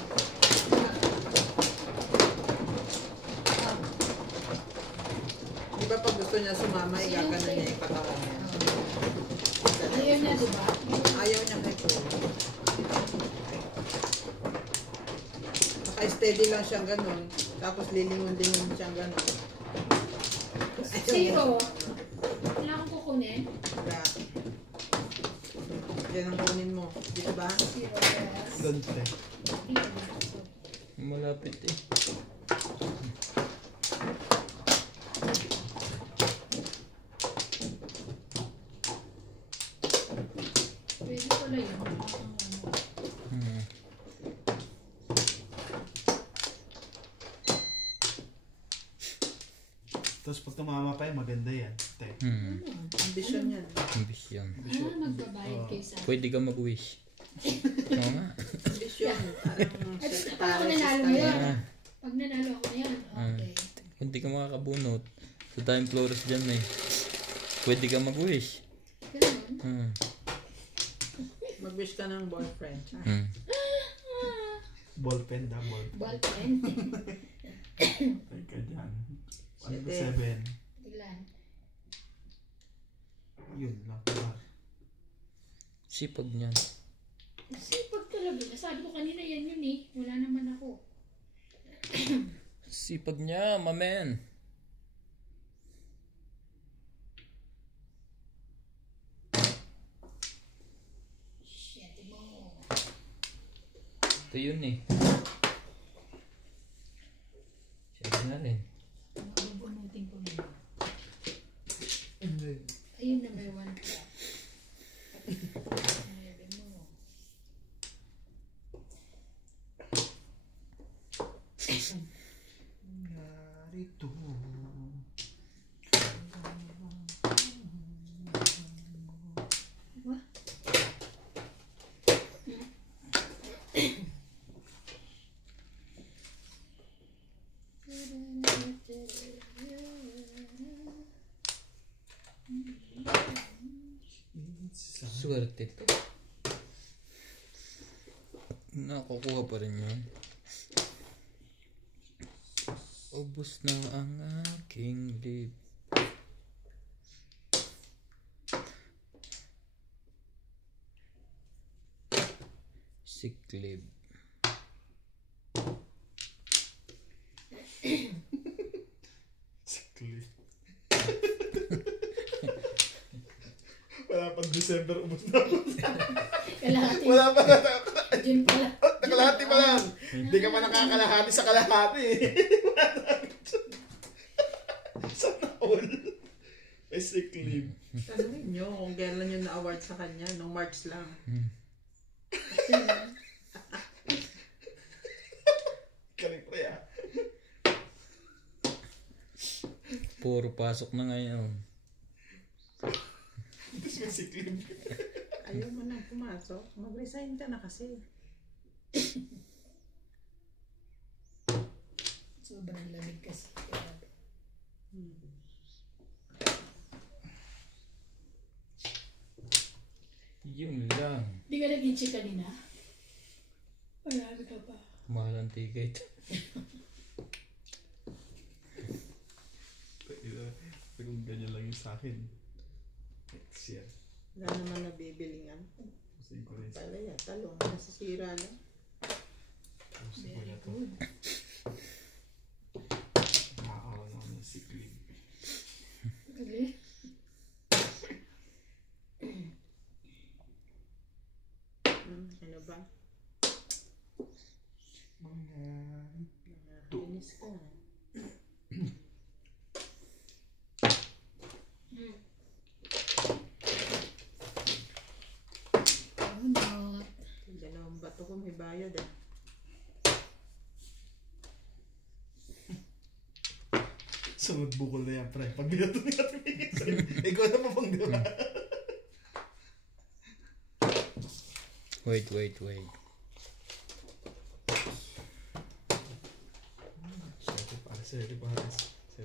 Di ba pag gusto niya sumama, igagano niya yung katawan niya. Ayun na, di ba? Ayaw niya kay Paul. Naka-steady lang siyang ganun. Tapos lilingon-lingon siyang ganun. Zero. Wala akong kukunin. Wala. Yan ang kunin mo. Di ba? Zero. Yes. Gante. Malapit eh. Pwede pala yun. Hmm. Tapos pag tumama pa yan, maganda yan. Te. Hmm. Ambisyon yan. Ambisyon. Magbabayad kayo sa akin. Pwede ka mag-wish. Oo nga. Ambisyon. Parang Ay, sa paano Paris nanalo style. yun? Ah, Pag nanalo ako na yan, okay. hindi ka makakabunot. Sa tayong flores dyan eh. Pwede ka mag-wish. Ganun. Mag-wish ka ng boyfriend. Ballpen da, ballpen. Ballpen. Ay ka dyan. Ano ba 7? Ilan? Yun lang. Diba? Sipag niyan. Sipag talaga. Nasabi ko kanina yan yun eh. Wala naman ako. Sipag niya, mamen. Shit mo. Ito yun eh. Siyempre na rin. Mabubunutin ko na. And then, Ayun na may 1 cup. Sabi mo. narito. Wah. Swerte to. Nakukuha pa rin yun. Ubus na ang aking lib. Sick lib. Sikli. Wala pang December, ubos na ako. Kalahati. Wala pa na. June pala. Nakalahati pa lang. Hindi ka pa nakakalahati sa kalahati. Sana all. May sick leave. Tanungin nyo kung kailan nyo na-award sa kanya. Nung March lang. Galing pre ah. Puro pasok na ngayon. Tapos may sick leave. Ayaw mo nang pumasok. Mag-resign ka na kasi. Sobrang lamig kasi. Yun lang. Di ka nag-inchi kanina? Marami ka pa. Mahal ang ticket. Kung ganyan lang yung sa akin. Next year. Wala naman nabibilingan. Pusin ko rin. Palaya, talong. Nasisira na. Pusin ko na to. Good. Nakakaroon ako ng sick leave. Really? Ano ba? Mga Linis ka. Oh, no. Yung dalawang bato ko may bayad eh. sunod bukol na yan, pre. Pag binato niya tumingin sa'yo, ikaw na mapang diba? Wait. Siyempre para sa'yo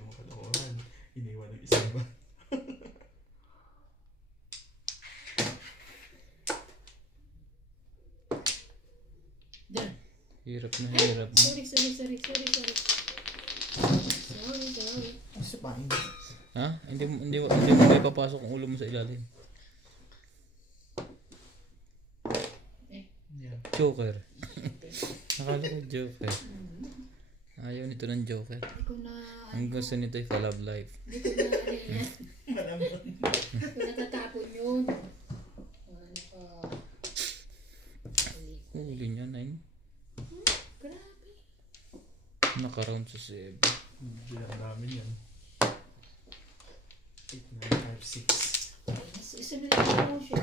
mga kalokohan. Iniwan ng isa ba? Done. Hirap na hirap. Sorry. Isa pa, hindi. Ha? Hindi mo may papasok ang ulo mo sa ilalim. Yeah. Joker. Nakala ko Joker. Ayaw nito ng Joker. Hindi ko na... Ang gusto nito ay Love Life. Hindi ko na ano yan. Hindi ko natatapon yun. Ano ka? Huli niya, 9. Grabe. Naka-round sa 7. Hindi ang dami yan. 8, 9, 5, 6. Isa na lang ako siya.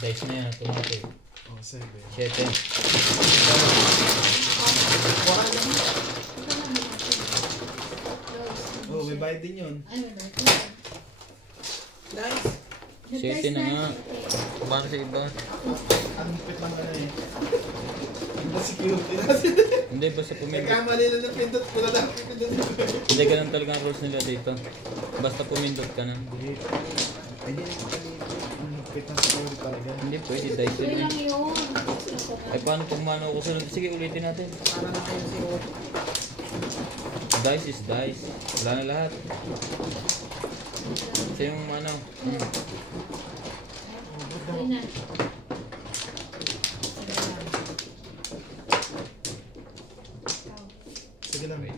Dice na yan, automatic. Oh, 7. 7. Oh, may bayad din yun. Ay, may bayad. Nice. 7 na nga. Para sa iba. Ang pit lang na eh. na security natin. Hindi, basta pumindot. Nagkamali na ng pindot. Wala lang pindot. Hindi, ganun talaga ang rules nila dito. Basta pumindot ka na. Hindi na kami. Higpit ng security talaga. Hindi pwede, dice Okay yun. lang yun. Ay, paano pag mano ko sunod? Sige, ulitin natin. Para na kayo siguro. Dice is dice. Wala na lahat. Sa yung ano. Okay na. Sige lang, wait.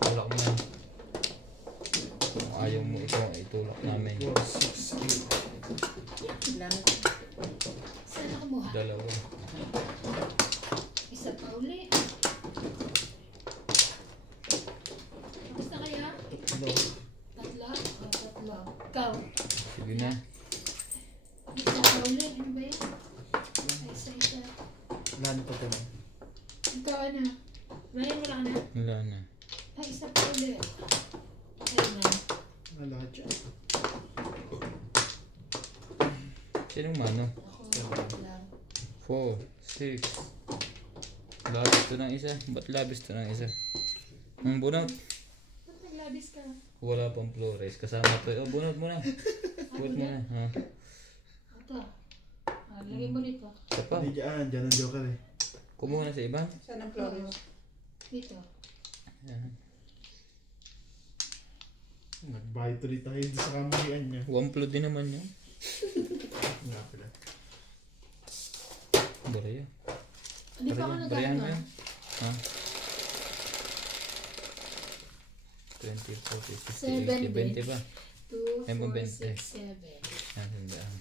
Tulak mo na. Kung ayaw mo ito, itulak namin. 4, 6, 8. Ilan? Saan ako kumuha? Dalawa. Isa pa uli. Tapos na kaya? Tatlo. Tatlo? O, tatlo. Ikaw. Sige na. Isa pa uli. Ano ba yan? Ay, isa. Wala na pa lang. Ikaw ano? Ryan, wala ka na? Wala na. Ay, isa pa uli. Ayun na. Wala lahat dyan. Sinong mano? Ako lang. 4, 6. Labis to ng isa. Ba't labis to ng isa? Ang bunot. Ba't naglabis ka? Wala pang Flores. Kasama to. Oh, bunot mo na. Bunot mo na. Ha? Ito. Lagay mo rito. Isa pa. Hindi dyan. Dyan ang joker eh. Kumuha na sa iba. Saan ang Flores? Dito. Ayan. Nagbayad tuloy tayo sa kamalian niya. Wamplo din naman yun. Nga pala. Baraya. Hindi pa ako Barayan mo nagano. yan. Ha? 20, 40, 50, 80, 20 pa. 2, Ay, 4, 20. 6, 7. Yan, sandaan.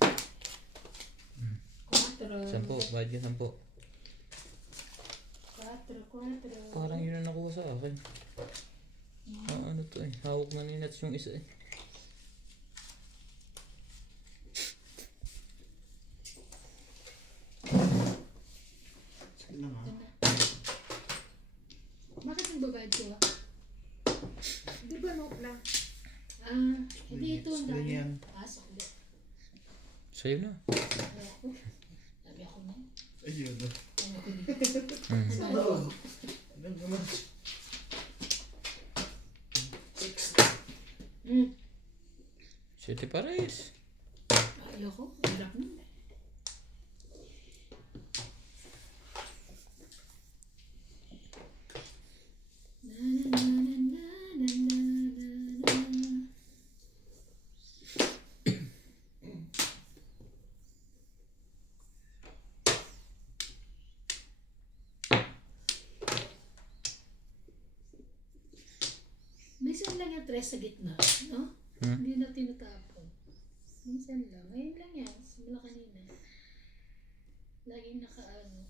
4. 10, bayad ka 10. 4. Parang yun ang nakuha sa akin. Ah, ano to eh. Hawak na ni Nats yung isa eh. Sige lang ha. Bakit nagbabayad ko? Di ba note lang? Hindi ito ang Sige dami. yan. Sakli. Sa'yo na. Sabi ako. Sabi ako na. Ayun. Sabi ako dito. Hmm. Ano naman? 7 pares. Ayoko. Hirap nun. Na na na na na na na na. Minsan lang yung tres sa gitna, no? Hindi na tinatapon. Minsan lang. Ngayon lang yan. Simula kanina. Laging nakaano.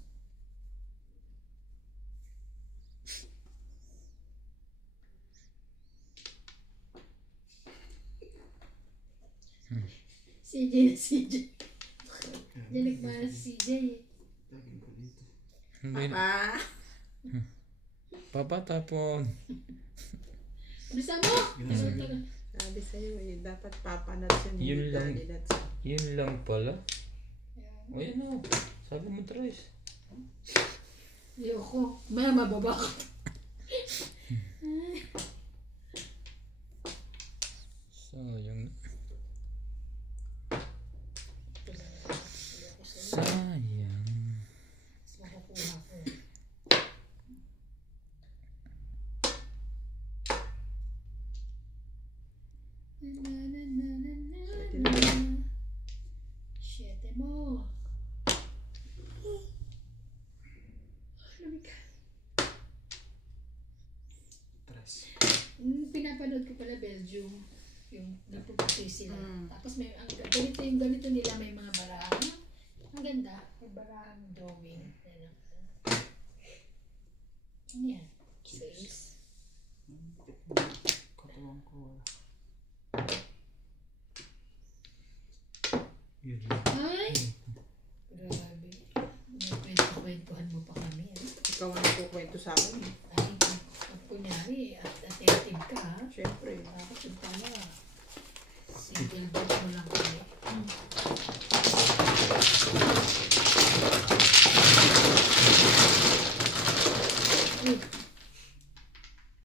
CJ na CJ. Diyan nagmahal si CJ eh. Tagin ko dito. Hindi na. Ah, Papa tapon. Bisa mo! Resulta ka. sabi sa'yo eh, dapat papanat siya ni Yun lang. Daddy Nats. Yun lang pala. O yan o. Sabi mo Trace. Ayoko. Maya mababa ko. Sayang. Sayang. Makukuha ko. Na na na na na na. Siyete mo. Lamig ka. Tres. Pinapanood ko pala Belgium. Yung nagpuputi sila. Tapos may ganito nila, may mga barahan. Ang ganda. May barahan drawing. Ano yan? 6. Katawan ko wala. Yun lang. Ay! Grabe. May kwento-kwentuhan mo pa kami. Ikaw ang nagkukwento sa akin eh.